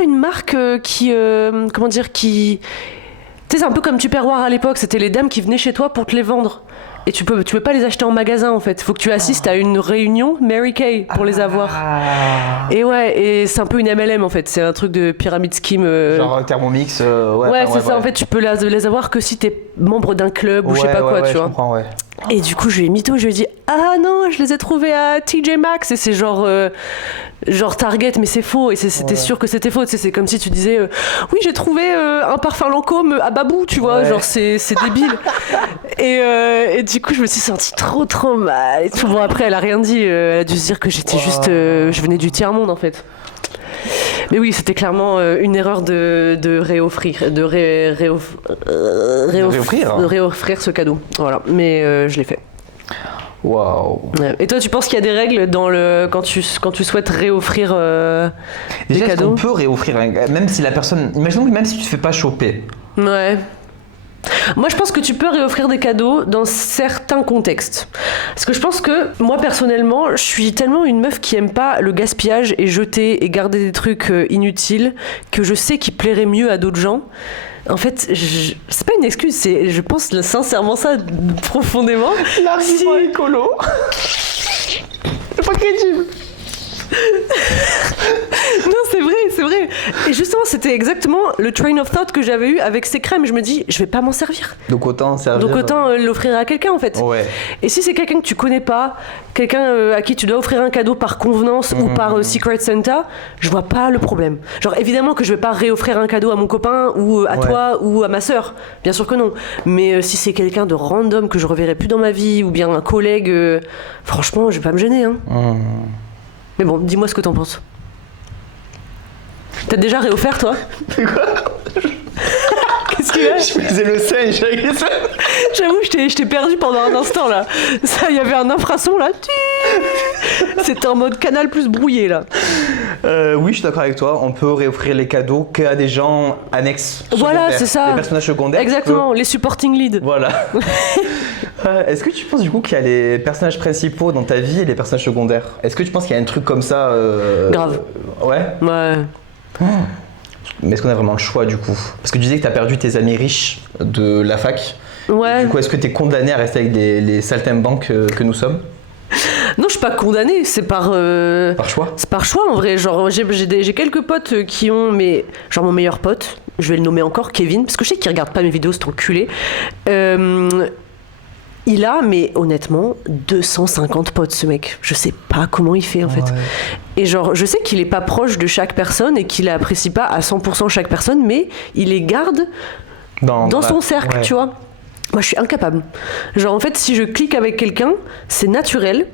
une marque qui tu sais, c'est un peu comme Tupperware à l'époque, c'était les dames qui venaient chez toi pour te les vendre. Et tu peux pas les acheter en magasin en fait. Faut que tu assistes à une réunion Mary Kay pour les avoir. Et ouais, et c'est un peu une MLM en fait. C'est un truc de pyramide scheme. Genre Thermomix. Ouais, c'est ça. En fait, tu peux les avoir que si t'es membre d'un club ou je sais pas quoi, tu vois. Je comprends, ouais. Et du coup, je lui ai mytho, je lui ai dit ah non, je les ai trouvés à TJ Maxx et c'est genre Target, mais c'est faux. Et c'était sûr que c'était faux. Tu sais, c'est comme si tu disais oui, j'ai trouvé un parfum Lancôme à Babou, tu vois. Genre c'est débile. et du coup, je me suis sentie trop mal. Et tout. Bon, après, elle a rien dit. Elle a dû se dire que j'étais juste, je venais du tiers monde en fait. Mais oui, c'était clairement une erreur de réoffrir, de réoffrir ce cadeau. Voilà, mais je l'ai fait. Waouh. Ouais. Et toi, tu penses qu'il y a des règles quand tu souhaites réoffrir des Déjà, est-ce cadeaux? qu'on peut réoffrir, même si la personne... Imaginons que même si tu te fais pas choper. Ouais. Moi, je pense que tu peux réoffrir des cadeaux dans certains contextes. Parce que je pense que, moi, personnellement, je suis tellement une meuf qui aime pas le gaspillage et jeter et garder des trucs inutiles que je sais qu'ils plairaient mieux à d'autres gens. En fait, c'est pas une excuse, je pense sincèrement ça profondément. L'argument écolo. C'est pas crédible. Non, c'est vrai. Et justement, c'était exactement le train of thought que j'avais eu avec ces crèmes. Je me dis, je vais pas m'en servir. Donc autant servir. Donc autant l'offrir à quelqu'un en fait. Ouais. Et si c'est quelqu'un que tu connais pas, quelqu'un à qui tu dois offrir un cadeau par convenance ou par Secret Santa, je vois pas le problème. Genre évidemment que je vais pas réoffrir un cadeau à mon copain ou à toi ou à ma sœur. Bien sûr que non. Mais si c'est quelqu'un de random que je reverrai plus dans ma vie ou bien un collègue, franchement, je vais pas me gêner. Hein. Mais bon, dis-moi ce que t'en penses. T'as déjà réoffert, toi? C'est quoi? Qu'est-ce qu'il y a? Je faisais le singe avec ça. J'avoue, je t'ai perdu pendant un instant, là. Ça, il y avait un infrason, là. C'était en mode canal plus brouillé, là. Oui, je suis d'accord avec toi. On peut réoffrir les cadeaux qu'à des gens annexes. Voilà, c'est ça. Les personnages secondaires. Exactement, les supporting leads. Voilà. Est-ce que tu penses du coup qu'il y a les personnages principaux dans ta vie et les personnages secondaires? Est-ce que tu penses qu'il y a un truc comme ça Grave. Ouais. Ouais. Mais est-ce qu'on a vraiment le choix du coup? Parce que tu disais que tu as perdu tes amis riches de la fac. Ouais. Du coup, est-ce que tu es condamné à rester avec les saltimbanques que nous sommes? Non, je suis pas condamnée, c'est par... Par choix? C'est par choix en vrai. Genre, j'ai quelques potes qui ont... Genre, mon meilleur pote, je vais le nommer encore, Kevin, parce que je sais qu'il regarde pas mes vidéos, cet enculé. Il a, mais honnêtement, 250 potes, ce mec. Je sais pas comment il fait, en fait. Et genre, je sais qu'il est pas proche de chaque personne et qu'il apprécie pas à 100% chaque personne, mais il les garde dans son cercle, tu vois. Moi, je suis incapable. Genre, en fait, si je clique avec quelqu'un, c'est naturel.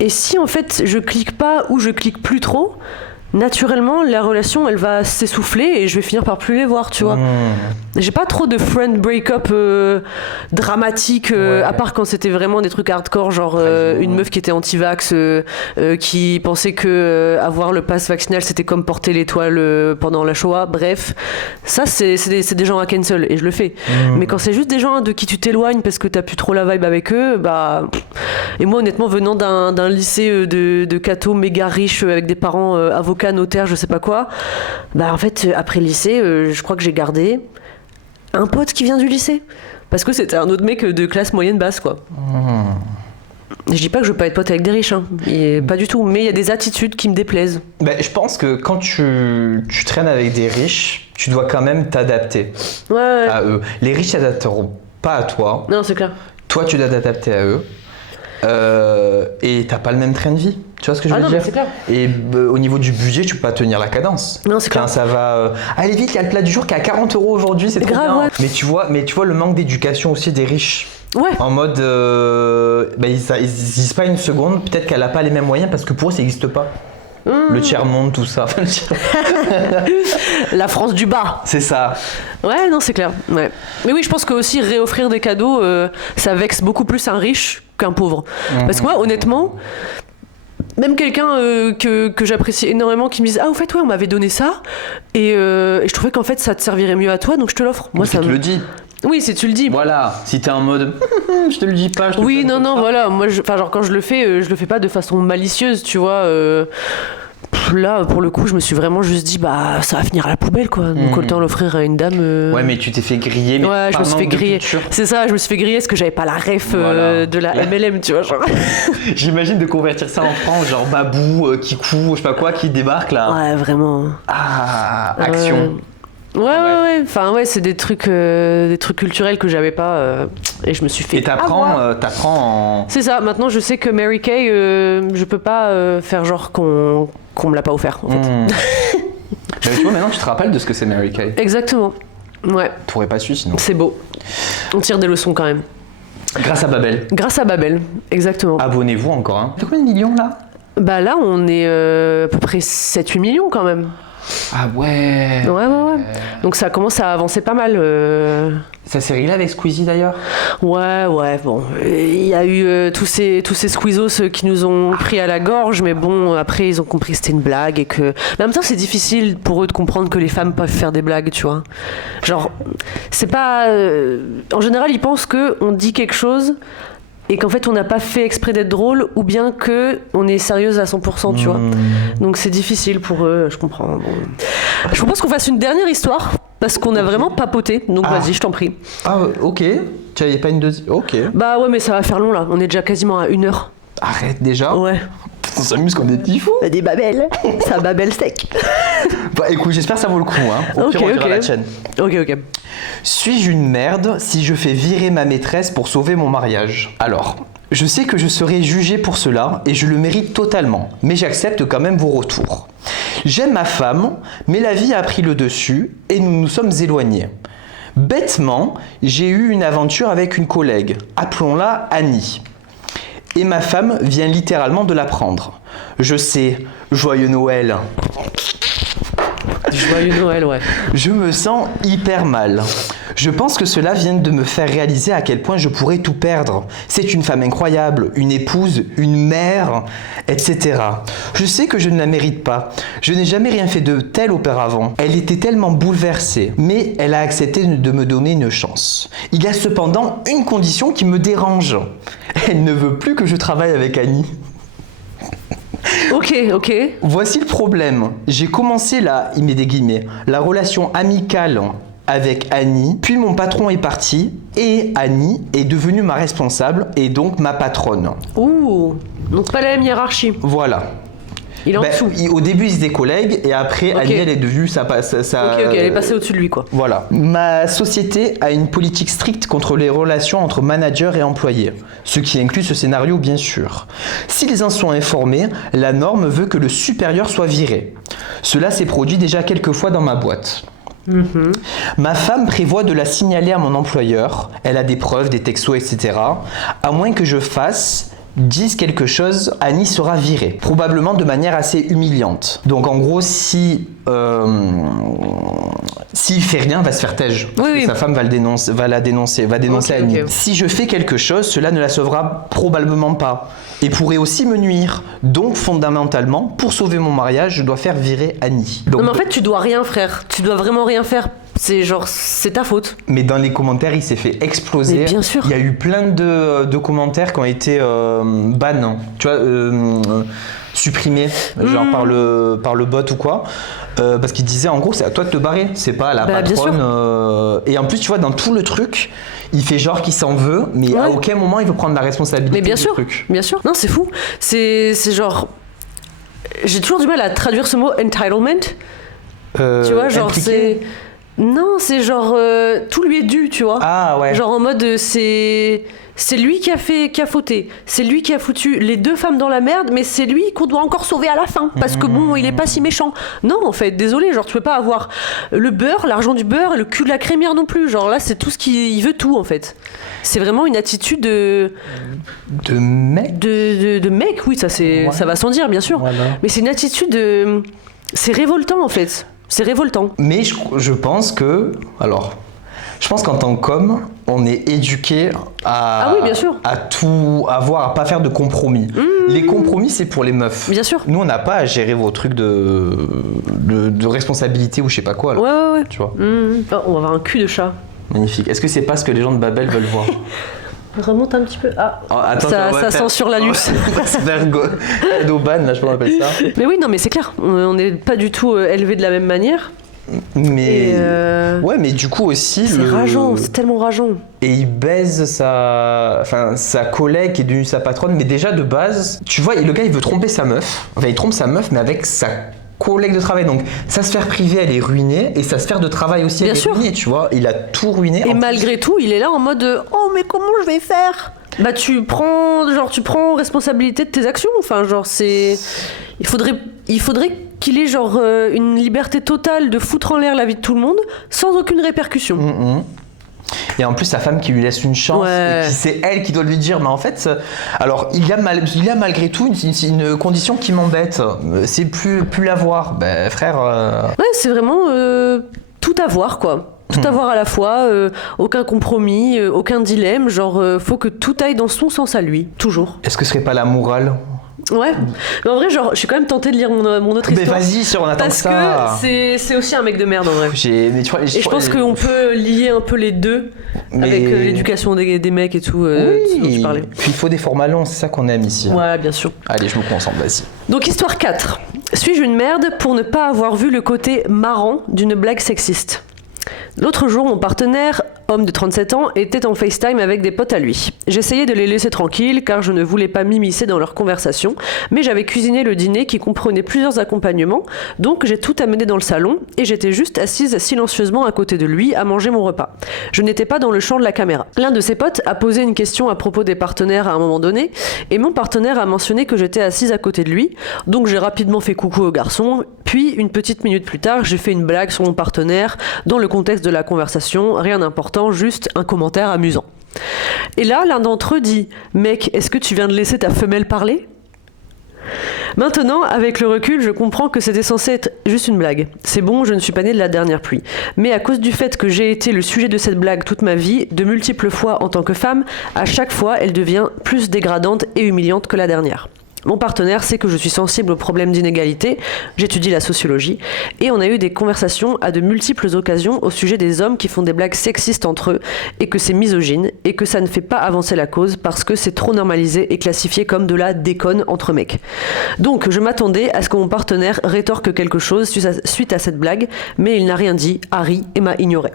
Et si, en fait, je clique pas ou je clique plus trop, naturellement, la relation, elle va s'essouffler et je vais finir par plus les voir, tu vois. J'ai pas trop de friend break-up dramatique, à part quand c'était vraiment des trucs hardcore, genre une meuf qui était anti-vax, qui pensait que avoir le pass vaccinal, c'était comme porter l'étoile pendant la Shoah. Bref, ça, c'est des gens à cancel et je le fais. Mais quand c'est juste des gens de qui tu t'éloignes parce que t'as plus trop la vibe avec eux, bah... Et moi, honnêtement, venant d'un lycée de catho méga riche avec des parents avocats, notaire, je sais pas quoi, bah en fait après le lycée je crois que j'ai gardé un pote qui vient du lycée parce que c'était un autre mec de classe moyenne basse quoi. Je dis pas que je veux pas être pote avec des riches, hein. Et pas du tout, mais il y a des attitudes qui me déplaisent. Bah, je pense que quand tu traînes avec des riches, tu dois quand même t'adapter à eux. Les riches s'adapteront pas à toi. Non, c'est clair. Toi, tu dois t'adapter à eux. Et t'as pas le même train de vie. Tu vois ce que je veux dire? C'est clair. Et au niveau du budget, tu peux pas tenir la cadence. Non, c'est clair. Ça va. Allez vite, il y a le plat du jour qui est à 40 € aujourd'hui, c'est trop bien. Ouais. Mais tu vois le manque d'éducation aussi des riches. Ouais. En mode, ils disent pas une seconde, peut-être qu'elle a pas les mêmes moyens parce que pour eux ça n'existe pas. Le tiers-monde, tout ça. La France du bas. C'est ça. Ouais, non, c'est clair. Ouais. Mais oui, je pense que aussi réoffrir des cadeaux, ça vexe beaucoup plus un riche qu'un pauvre. Parce que moi, honnêtement, même quelqu'un que j'apprécie énormément qui me dise « Ah, au fait, ouais, on m'avait donné ça, et je trouvais qu'en fait, ça te servirait mieux à toi, donc je te l'offre. » Moi, ça te le dis. Oui, si tu le dis. Voilà, si t'es en mode je te le dis pas, je te oui, le non, voilà. Moi, genre, quand je le fais pas de façon malicieuse, tu vois. là, pour le coup, je me suis vraiment juste dit, bah, ça va finir à la poubelle, quoi. Donc, autant l'offrir à une dame. Ouais, mais tu t'es fait griller. Mais ouais, je me suis fait griller. C'est ça, je me suis fait griller parce que j'avais pas la ref de la MLM, tu vois. Genre. J'imagine de convertir ça en francs, genre Babou, Kikou, je sais pas quoi, qui débarque là. Ouais, vraiment. Ah, action. Ouais. Enfin, ouais, c'est des trucs culturels que j'avais pas. Et je me suis fait. Et t'apprends en. C'est ça, maintenant je sais que Mary Kay, je peux pas faire genre qu'on me l'a pas offert, en fait. Mais tu vois, maintenant tu te rappelles de ce que c'est Mary Kay. Exactement. Ouais. T'aurais pas su sinon. C'est beau. On tire des leçons quand même. Grâce à Babel. Grâce à Babel, exactement. Abonnez-vous encore. Hein. T'as combien de millions là? Bah là, on est à peu près 7-8 millions quand même. Ah ouais. Ouais. Donc ça commence à avancer pas mal. Ça s'est réglé avec Squeezie d'ailleurs? Ouais, bon. Il y a eu tous ces squeezos qui nous ont pris à la gorge, mais bon, après ils ont compris que c'était une blague et que. Mais en même temps, c'est difficile pour eux de comprendre que les femmes peuvent faire des blagues, tu vois. Genre, c'est pas. En général, ils pensent qu'on dit quelque chose et qu'en fait on n'a pas fait exprès d'être drôle ou bien que on est sérieuse à 100%, tu vois. Donc c'est difficile pour eux, je comprends. Bon. Je propose qu'on fasse une dernière histoire parce qu'on a vraiment papoté, donc vas-y, je t'en prie. Ah ok, tu avais pas une deuxième? Ok. Bah ouais, mais ça va faire long là, on est déjà quasiment à 1 heure. Arrête déjà. Ouais. On s'amuse comme des petits fous. Des babelles, ça babelle sec. Bah écoute, j'espère que ça vaut le coup, hein. Au pire, on dira la chaîne. Ok. Suis-je une merde si je fais virer ma maîtresse pour sauver mon mariage? Alors, je sais que je serai jugé pour cela et je le mérite totalement, mais j'accepte quand même vos retours. J'aime ma femme, mais la vie a pris le dessus et nous nous sommes éloignés. Bêtement, j'ai eu une aventure avec une collègue, appelons-la Annie. Et ma femme vient littéralement de l'apprendre. Je sais, joyeux Noël. Joyeux Noël, ouais. Je me sens hyper mal. Je pense que cela vient de me faire réaliser à quel point je pourrais tout perdre. C'est une femme incroyable, une épouse, une mère, etc. Je sais que je ne la mérite pas. Je n'ai jamais rien fait de tel auparavant. Elle était tellement bouleversée, mais elle a accepté de me donner une chance. Il y a cependant une condition qui me dérange. Elle ne veut plus que je travaille avec Annie. Ok. Voici le problème. J'ai commencé il met des guillemets, la relation amicale avec Annie, puis mon patron est parti et Annie est devenue ma responsable et donc ma patronne. Ouh, donc pas la même hiérarchie. Voilà. Il est en dessous. Au début, ils étaient collègues et après, Annie, elle est devenue sa... Ok, elle est passée au-dessus de lui, quoi. Voilà. Ma société a une politique stricte contre les relations entre managers et employés, ce qui inclut ce scénario, bien sûr. S'ils en sont informés, la norme veut que le supérieur soit viré. Cela s'est produit déjà quelques fois dans ma boîte. Ma femme prévoit de la signaler à mon employeur. Elle a des preuves, des textos, etc. À moins que je dise quelque chose, Annie sera virée. Probablement de manière assez humiliante. Donc en gros, s'il fait rien, va se faire têche. Oui. Sa femme va dénoncer Annie. Okay. Si je fais quelque chose, cela ne la sauvera probablement pas. Et pourrait aussi me nuire. Donc fondamentalement, pour sauver mon mariage, je dois faire virer Annie. Donc, non mais en fait, tu dois rien, frère. Tu dois vraiment rien faire. C'est ta faute. Mais dans les commentaires, il s'est fait exploser. Mais bien sûr. Il y a eu plein de commentaires qui ont été ban, tu vois, supprimés, genre par le bot ou quoi. Parce qu'il disait en gros, c'est à toi de te barrer, c'est pas à la patronne. Et en plus, tu vois, dans tout le truc, il fait genre qu'il s'en veut, mais à aucun moment il veut prendre la responsabilité du truc. Bien sûr. Non, c'est fou. C'est genre. J'ai toujours du mal à traduire ce mot entitlement. Tu vois, genre impliqué. Non, c'est genre tout lui est dû, tu vois. Ah ouais. Genre en mode c'est lui qui a fauté, c'est lui qui a foutu les 2 femmes dans la merde, mais c'est lui qu'on doit encore sauver à la fin parce que bon, il est pas si méchant. Non, en fait, désolé, genre tu peux pas avoir le beurre, l'argent du beurre et le cul de la crémière non plus. Genre là, c'est tout ce qu'il veut tout en fait. C'est vraiment une attitude de mec. De mec, oui, ça va sans dire bien sûr. Voilà. Mais c'est une attitude c'est révoltant en fait. C'est révoltant. Mais je pense que... Alors, je pense qu'en tant qu'homme, on est éduqué à tout avoir, à pas faire de compromis. Les compromis, c'est pour les meufs. Bien sûr. Nous, on n'a pas à gérer vos trucs de responsabilité ou je sais pas quoi. Là. Ouais. Tu vois. Oh, on va avoir un cul de chat. Magnifique. Est-ce que c'est pas ce que les gens de Babel veulent voir? Remonte un petit peu. Ah, attends, ça censure l'anus. On va se faire Doban, là, je m'appelle ça. Mais oui, non, mais c'est clair. On n'est pas du tout élevé de la même manière. Mais ouais, mais du coup aussi c'est rageant, c'est tellement rageant. Et il baise sa collègue qui est devenue sa patronne, mais déjà de base, tu vois, le gars il veut tromper sa meuf. Enfin, il trompe sa meuf, mais avec sa collègue de travail. Donc sa sphère privée elle est ruinée et sa sphère de travail aussi elle est ruinée, tu vois. Il a tout ruiné. Et malgré tout, il est là en mode oh mais comment je vais faire? Bah tu prends responsabilité de tes actions. Enfin genre il faudrait qu'il ait genre une liberté totale de foutre en l'air la vie de tout le monde sans aucune répercussion. Et en plus sa femme qui lui laisse une chance, et c'est elle qui doit lui dire mais en fait alors il y a malgré tout une condition qui m'embête, c'est plus l'avoir. Ben frère ouais, c'est vraiment tout avoir quoi. Tout avoir à la fois, aucun compromis, aucun dilemme, genre faut que tout aille dans son sens à lui, toujours. Est-ce que ce serait pas la morale? Ouais, mais en vrai, genre, je suis quand même tentée de lire mon autre histoire. Mais vas-y, on attend que ça. Parce que c'est aussi un mec de merde en vrai. Et je pense qu'on peut lier un peu les deux avec l'éducation des mecs et tout. Oui, dont tu parlais. Puis il faut des formats longs, c'est ça qu'on aime ici. Ouais, bien sûr. Allez, je me concentre, vas-y. Donc, histoire 4. Suis-je une merde pour ne pas avoir vu le côté marrant d'une blague sexiste? L'autre jour, mon partenaire, homme de 37 ans, était en FaceTime avec des potes à lui. J'essayais de les laisser tranquilles car je ne voulais pas m'immiscer dans leur conversation, mais j'avais cuisiné le dîner qui comprenait plusieurs accompagnements, donc j'ai tout amené dans le salon et j'étais juste assise silencieusement à côté de lui à manger mon repas. Je n'étais pas dans le champ de la caméra. L'un de ses potes a posé une question à propos des partenaires à un moment donné et mon partenaire a mentionné que j'étais assise à côté de lui, donc j'ai rapidement fait coucou au garçon, puis une petite minute plus tard, j'ai fait une blague sur mon partenaire dans le contexte de la conversation, rien d'important, juste un commentaire amusant. Et là, l'un d'entre eux dit « Mec, est-ce que tu viens de laisser ta femelle parler ?» Maintenant, avec le recul, je comprends que c'était censé être juste une blague. C'est bon, je ne suis pas née de la dernière pluie. Mais à cause du fait que j'ai été le sujet de cette blague toute ma vie, de multiples fois en tant que femme, à chaque fois, elle devient plus dégradante et humiliante que la dernière. Mon partenaire sait que je suis sensible aux problèmes d'inégalité, j'étudie la sociologie, et on a eu des conversations à de multiples occasions au sujet des hommes qui font des blagues sexistes entre eux, et que c'est misogyne, et que ça ne fait pas avancer la cause parce que c'est trop normalisé et classifié comme de la déconne entre mecs. Donc je m'attendais à ce que mon partenaire rétorque quelque chose suite à cette blague, mais il n'a rien dit, a ri et m'a ignoré.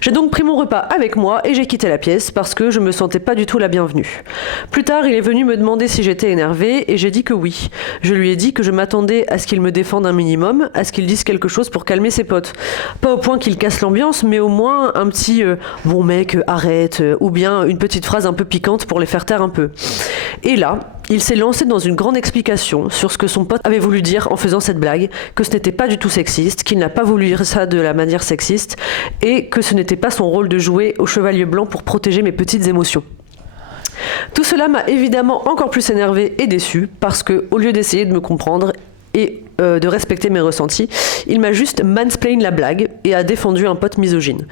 J'ai donc pris mon repas avec moi et j'ai quitté la pièce parce que je me sentais pas du tout la bienvenue. Plus tard, il est venu me demander si j'étais énervée et j'ai dit que oui. Je lui ai dit que je m'attendais à ce qu'il me défende un minimum, à ce qu'il dise quelque chose pour calmer ses potes. Pas au point qu'il casse l'ambiance, mais au moins un petit bon mec, arrête, ou bien une petite phrase un peu piquante pour les faire taire un peu. Et là, il s'est lancé dans une grande explication sur ce que son pote avait voulu dire en faisant cette blague, que ce n'était pas du tout sexiste, qu'il n'a pas voulu dire ça de la manière sexiste, et que ce n'était pas son rôle de jouer au chevalier blanc pour protéger mes petites émotions. Tout cela m'a évidemment encore plus énervée et déçue, parce que, au lieu d'essayer de me comprendre et de respecter mes ressentis, il m'a juste mansplain la blague et a défendu un pote misogyne.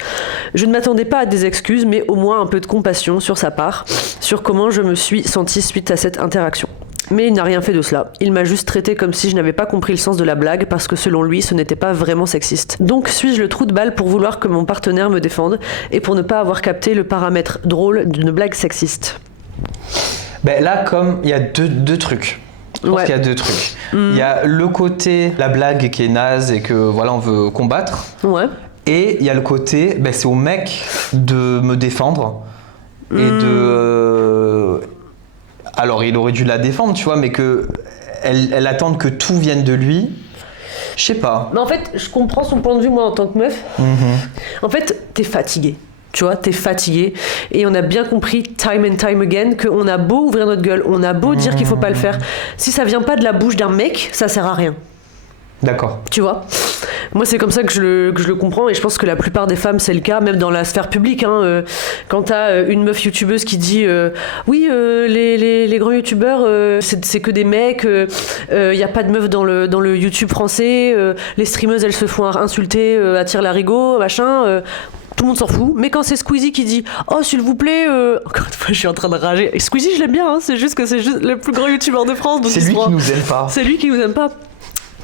Je ne m'attendais pas à des excuses, mais au moins un peu de compassion sur sa part, sur comment je me suis sentie suite à cette interaction. Mais il n'a rien fait de cela. Il m'a juste traité comme si je n'avais pas compris le sens de la blague parce que selon lui, ce n'était pas vraiment sexiste. Donc suis-je le trou de balle pour vouloir que mon partenaire me défende et pour ne pas avoir capté le paramètre drôle d'une blague sexiste? Ben là, comme il y a deux trucs. Je pense qu'il y a deux trucs. Il y a le côté, la blague qui est naze et que voilà, on veut combattre. Ouais. Et il y a le côté, ben, c'est au mec de me défendre et de... Alors, il aurait dû la défendre, tu vois, mais elle attend que tout vienne de lui. Je sais pas. Mais en fait, je comprends son point de vue, moi, en tant que meuf. En fait, t'es fatiguée. Tu vois, t'es fatigué. Et on a bien compris, time and time again, qu'on a beau ouvrir notre gueule, on a beau dire qu'il faut pas le faire. Si ça vient pas de la bouche d'un mec, ça sert à rien. D'accord. Tu vois, moi c'est comme ça que je le comprends et je pense que la plupart des femmes c'est le cas, même dans la sphère publique. Quand t'as une meuf youtubeuse qui dit oui les grands youtubeurs c'est que des mecs, y a pas de meufs dans le YouTube français, les streameuses elles se font insulter, attirent l'arigot, machin. Tout le monde s'en fout, mais quand c'est Squeezie qui dit « Oh, s'il vous plaît... Encore une fois, je suis en train de rager. Et Squeezie, je l'aime bien, hein, c'est juste que c'est juste le plus grand youtubeur de France. Donc c'est lui qui nous aime pas. C'est lui qui nous aime pas.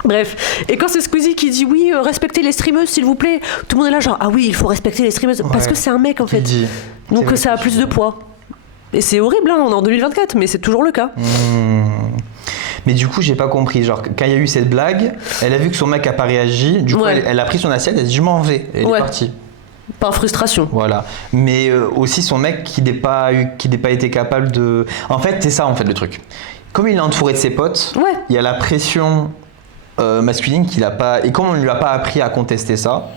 Bref, et quand c'est Squeezie qui dit oui, respectez les streameuses s'il vous plaît, tout le monde est là genre ah oui, il faut respecter les streameuses parce que c'est un mec en fait. Donc ça a plus de poids. Et c'est horrible, hein, on est en 2024, mais c'est toujours le cas. Mais du coup, j'ai pas compris. Genre, quand il y a eu cette blague, elle a vu que son mec a pas réagi. Du coup, elle a pris son assiette, elle a dit je m'en vais. Et elle est partie. Par frustration. Voilà. Mais aussi son mec qui n'ait pas été capable de. En fait, c'est ça le truc. Comme il est entouré de ses potes, il y a la pression masculine qu'il a pas. Et comme on ne lui a pas appris à contester ça.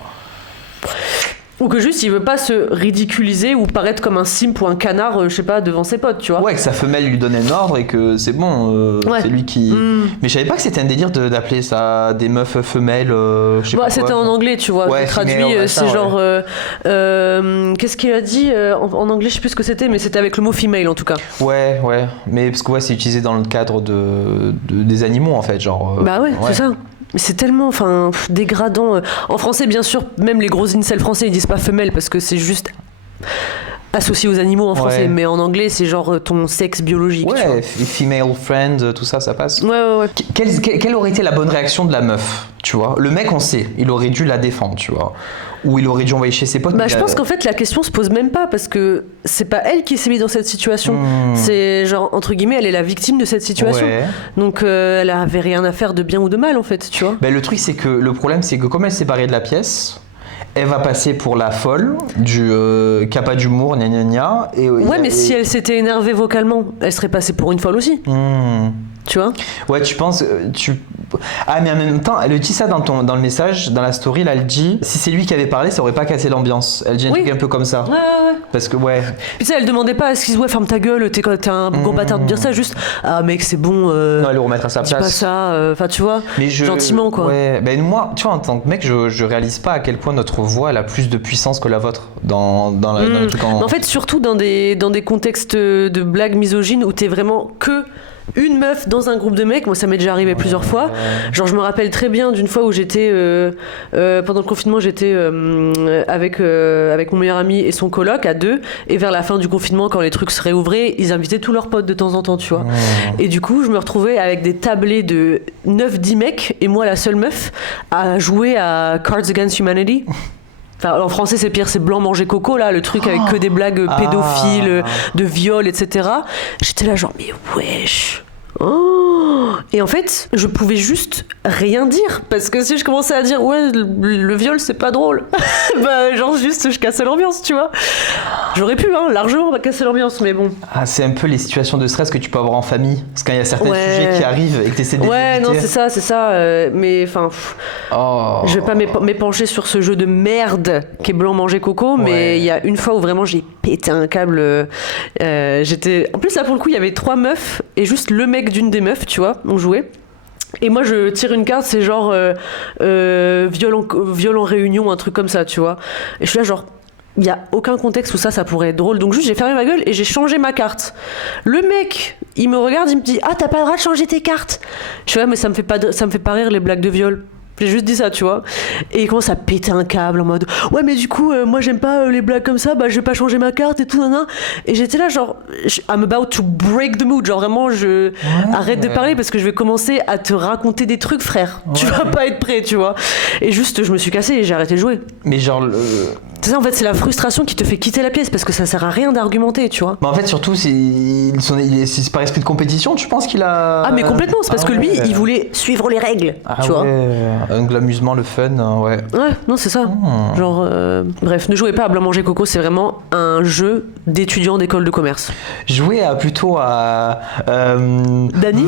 Ou que juste il veut pas se ridiculiser ou paraître comme un simp ou un canard, je sais pas, devant ses potes, tu vois. Ouais, que sa femelle lui donnait un ordre et que c'est bon, c'est lui qui. Mais je savais pas que c'était un délire d'appeler ça des meufs femelles, je sais pas. C'était en anglais, tu vois. Traduit, c'est genre. Qu'est-ce qu'il a dit en anglais, je sais plus ce que c'était, mais c'était avec le mot female en tout cas. Ouais. Mais parce que c'est utilisé dans le cadre des animaux en fait, genre. C'est ça. Mais c'est tellement dégradant. En français, bien sûr, même les gros incels français, ils disent pas femelle parce que c'est juste associé aux animaux en français. Mais en anglais, c'est genre ton sexe biologique. Ouais, female friend, tout ça, ça passe. Ouais. Quelle aurait été la bonne réaction de la meuf, tu vois? Le mec, on sait, il aurait dû la défendre, tu vois. Ou il aurait dû envoyer chez ses potes. Je pense qu'en fait la question se pose même pas parce que c'est pas elle qui s'est mise dans cette situation. C'est genre entre guillemets elle est la victime de cette situation. Donc elle avait rien à faire de bien ou de mal en fait, tu vois. Le truc c'est que le problème c'est que comme elle s'est barrée de la pièce, elle va passer pour la folle du qui a pas d'humour, gna gna gna. Mais si elle s'était énervée vocalement, elle serait passée pour une folle aussi. Tu vois? Ouais, tu penses. Ah, mais en même temps, elle dit ça dans le message, dans la story, là, elle dit si c'est lui qui avait parlé, ça aurait pas cassé l'ambiance. Elle dit un truc un peu comme ça. Ouais. Parce que, Puis ça, elle demandait pas à ce qu'ils disent ferme ta gueule, t'es un gros bâtard de dire ça, juste ah, mec, c'est bon. Non, elle le remettre à sa place. Pas ça, enfin, tu vois, gentiment, quoi. Ouais, moi, tu vois, en tant que mec, je réalise pas à quel point notre voix, elle a plus de puissance que la vôtre dans le truc en. En fait, surtout dans des contextes de blagues misogynes où t'es vraiment que une meuf dans un groupe de mecs. Moi ça m'est déjà arrivé plusieurs fois. Genre je me rappelle très bien d'une fois où j'étais pendant le confinement, j'étais avec mon meilleur ami et son coloc à deux, et vers la fin du confinement quand les trucs se réouvraient, ils invitaient tous leurs potes de temps en temps, tu vois. Et du coup je me retrouvais avec des tablés de 9-10 mecs et moi la seule meuf à jouer à Cards Against Humanity. Enfin, en français c'est pire, c'est blanc manger coco là, le truc avec que des blagues pédophiles, de viol, etc. J'étais là genre mais wesh. Et en fait, je pouvais juste rien dire parce que si je commençais à dire ouais le viol c'est pas drôle, genre juste je cassais l'ambiance, tu vois. J'aurais pu largement casser l'ambiance, mais bon. C'est un peu les situations de stress que tu peux avoir en famille, parce qu'il y a certains sujets qui arrivent et que t'essaies de les éviter. Non c'est ça, mais enfin je vais pas m'épancher sur ce jeu de merde qui est blanc manger coco, mais il y a une fois où vraiment j'ai pété un câble. J'étais en plus là pour le coup il y avait 3 meufs et juste le mec d'une des meufs, tu vois, on jouait. Et moi je tire une carte, c'est genre viol en réunion, un truc comme ça, tu vois. Et je suis là genre il y a aucun contexte où ça pourrait être drôle, donc juste j'ai fermé ma gueule et j'ai changé ma carte. Le mec il me regarde, il me dit t'as pas le droit de changer tes cartes. Je suis là mais ça me fait pas rire les blagues de viol. J'ai juste dit ça, tu vois. Et il commence à péter un câble en mode ouais mais du coup moi j'aime pas les blagues comme ça, je vais pas changer ma carte et tout nana. Et j'étais là genre I'm about to break the mood, genre vraiment arrête de parler parce que je vais commencer à te raconter des trucs, frère. Tu vas pas être prêt, tu vois. Et juste je me suis cassée et j'ai arrêté de jouer. Mais genre c'est ça en fait, c'est la frustration qui te fait quitter la pièce parce que ça sert à rien d'argumenter, tu vois. Mais en fait surtout c'est par esprit de compétition, tu penses qu'il a. Mais complètement, c'est parce que lui il voulait suivre les règles, tu vois. L'amusement, le fun, ouais. Ouais, non, c'est ça. Genre, bref, ne jouez pas à Blanc Manger Coco, c'est vraiment un jeu d'étudiants d'école de commerce. Jouez plutôt à. Dany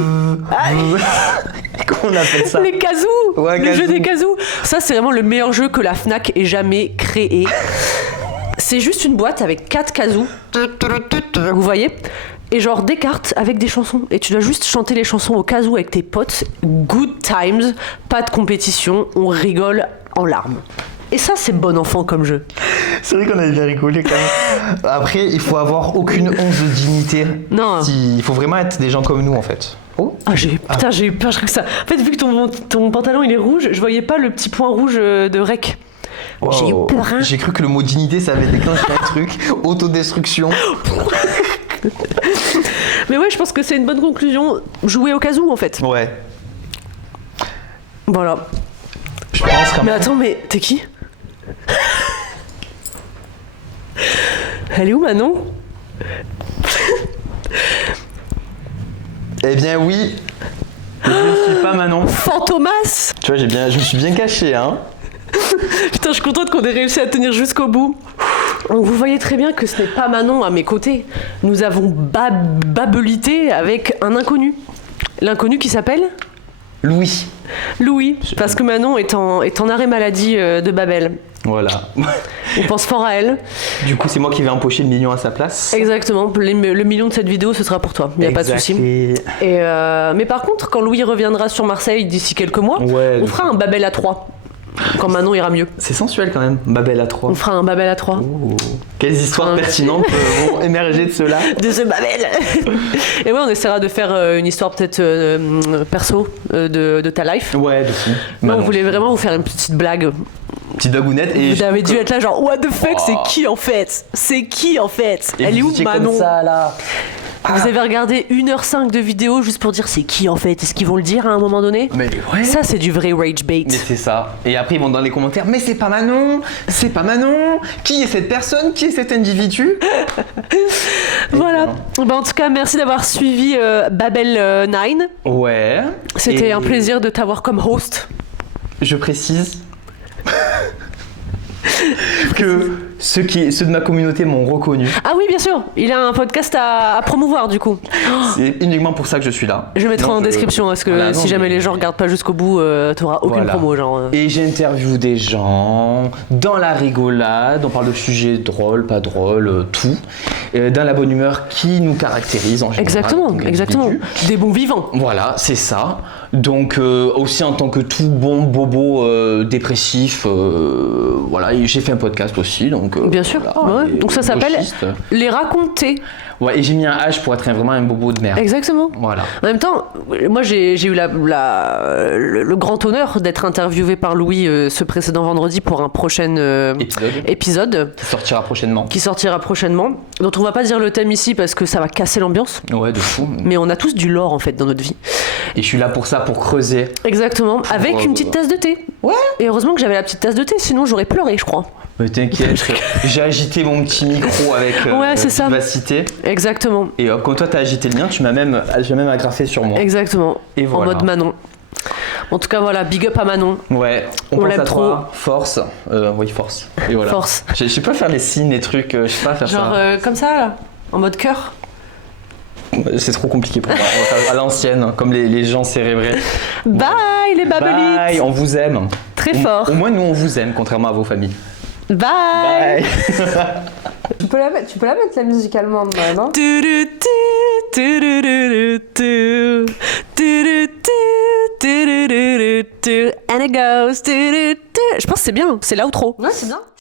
Comment on appelle ça? Les kazoo. Le jeu des kazoo. Ça, c'est vraiment le meilleur jeu que la Fnac ait jamais créé. C'est juste une boîte avec 4 kazoo. Vous voyez? Et genre des cartes avec des chansons. Et tu dois juste chanter les chansons au kazoo avec tes potes. Good times, pas de compétition, on rigole en larmes. Et ça, c'est bon enfant comme jeu. C'est vrai qu'on avait bien rigolé quand même. Après, il faut avoir aucune once de dignité. Non. Il faut vraiment être des gens comme nous en fait. J'ai eu peur, je crois que ça. En fait, vu que ton pantalon il est rouge, je voyais pas le petit point rouge de rec. Wow. J'ai eu peur. J'ai cru que le mot dignité ça avait déclenché un truc. Autodestruction. Mais ouais, je pense que c'est une bonne conclusion. Jouer au kazoo en fait. Ouais. Voilà. Je pense quand même. Mais attends, mais t'es qui? Elle est où Manon? Eh bien oui, je ne suis pas Manon. Fantomas. Tu vois, je me suis bien caché, hein. Putain, je suis contente qu'on ait réussi à tenir jusqu'au bout. Donc vous voyez très bien que ce n'est pas Manon à mes côtés. Nous avons babelité avec un inconnu. L'inconnu qui s'appelle Louis. Louis, parce que Manon est en arrêt maladie de Babel. Voilà. On pense fort à elle. Du coup, c'est moi qui vais empocher le million à sa place. Exactement, le million de cette vidéo, ce sera pour toi, il n'y a pas de souci. Mais par contre, quand Louis reviendra sur Marseille d'ici quelques mois, on fera un Babel à 3. Quand Manon ira mieux. C'est sensuel quand même, Babel à 3. On fera un Babel à 3. Oh. Quelles histoires pertinentes vont émerger de cela. De ce Babel. Et ouais, on essaiera de faire une histoire peut-être perso de ta life. Ouais, de fou. Non, on voulait vraiment vous faire une petite blague. Petite bagounette. Et vous avez dû être là genre, what the fuck, c'est qui en fait? C'est qui en fait? Et elle est où Manon comme ça, là. Vous avez regardé 1h05 de vidéo juste pour dire c'est qui en fait? Est-ce qu'ils vont le dire à un moment donné? Mais ouais. Ça c'est du vrai rage bait. Mais c'est ça. Et après ils vont dans les commentaires, mais c'est pas Manon. C'est pas Manon. Qui est cette personne? Qui est cet individu? Voilà. Bah, en tout cas, merci d'avoir suivi Babel 9. Ouais. C'était un plaisir de t'avoir comme host. Je précise que ceux de ma communauté m'ont reconnu. Ah oui, bien sûr, il a un podcast à promouvoir du coup. C'est uniquement pour ça que je suis là. Je mettrai en description parce que voilà, si jamais les gens regardent pas jusqu'au bout, t'auras aucune promo genre. Et j'interviewe des gens dans la rigolade, on parle de sujets drôles, pas drôles, tout. Dans la bonne humeur qui nous caractérise en général. Exactement. Des bons vivants. Voilà, c'est ça. Donc aussi en tant que tout bon bobo dépressif, voilà, j'ai fait un podcast aussi, donc. Bien sûr. Voilà, ouais. Donc ça s'appelle Les Raconter. Ouais, et j'ai mis un H pour être vraiment un bobo de merde. Exactement. Voilà. En même temps, moi j'ai eu le grand honneur d'être interviewé par Louis ce précédent vendredi pour un prochain épisode. Qui sortira prochainement. Dont on va pas dire le thème ici parce que ça va casser l'ambiance. Ouais, de fou. Mais on a tous du lore en fait dans notre vie. Et je suis là pour ça, pour creuser. Exactement. Avec une petite tasse de thé. Ouais. Et heureusement que j'avais la petite tasse de thé, sinon j'aurais pleuré, je crois. Mais t'inquiète, j'ai agité mon petit micro avec vivacité. Exactement. Et hop, quand toi t'as agité le mien, tu m'as même agrafé sur moi. Exactement. Et voilà. En mode Manon. En tout cas, voilà, big up à Manon. Ouais, on l'aime trop. Force. Oui, force. Et voilà. Force. Je sais pas faire les signes, les trucs, je sais pas faire genre, ça. Genre comme ça, là, en mode cœur. C'est trop compliqué pour moi. On va faire à l'ancienne, comme les gens cérébrés. Bye, les babelites. Bye, on vous aime. Très fort. Au moins, nous, on vous aime, contrairement à vos familles. Bye. Tu peux la mettre la musique allemande, non? And it goes. Je pense que c'est bien, c'est l'outro. Ouais, c'est bien.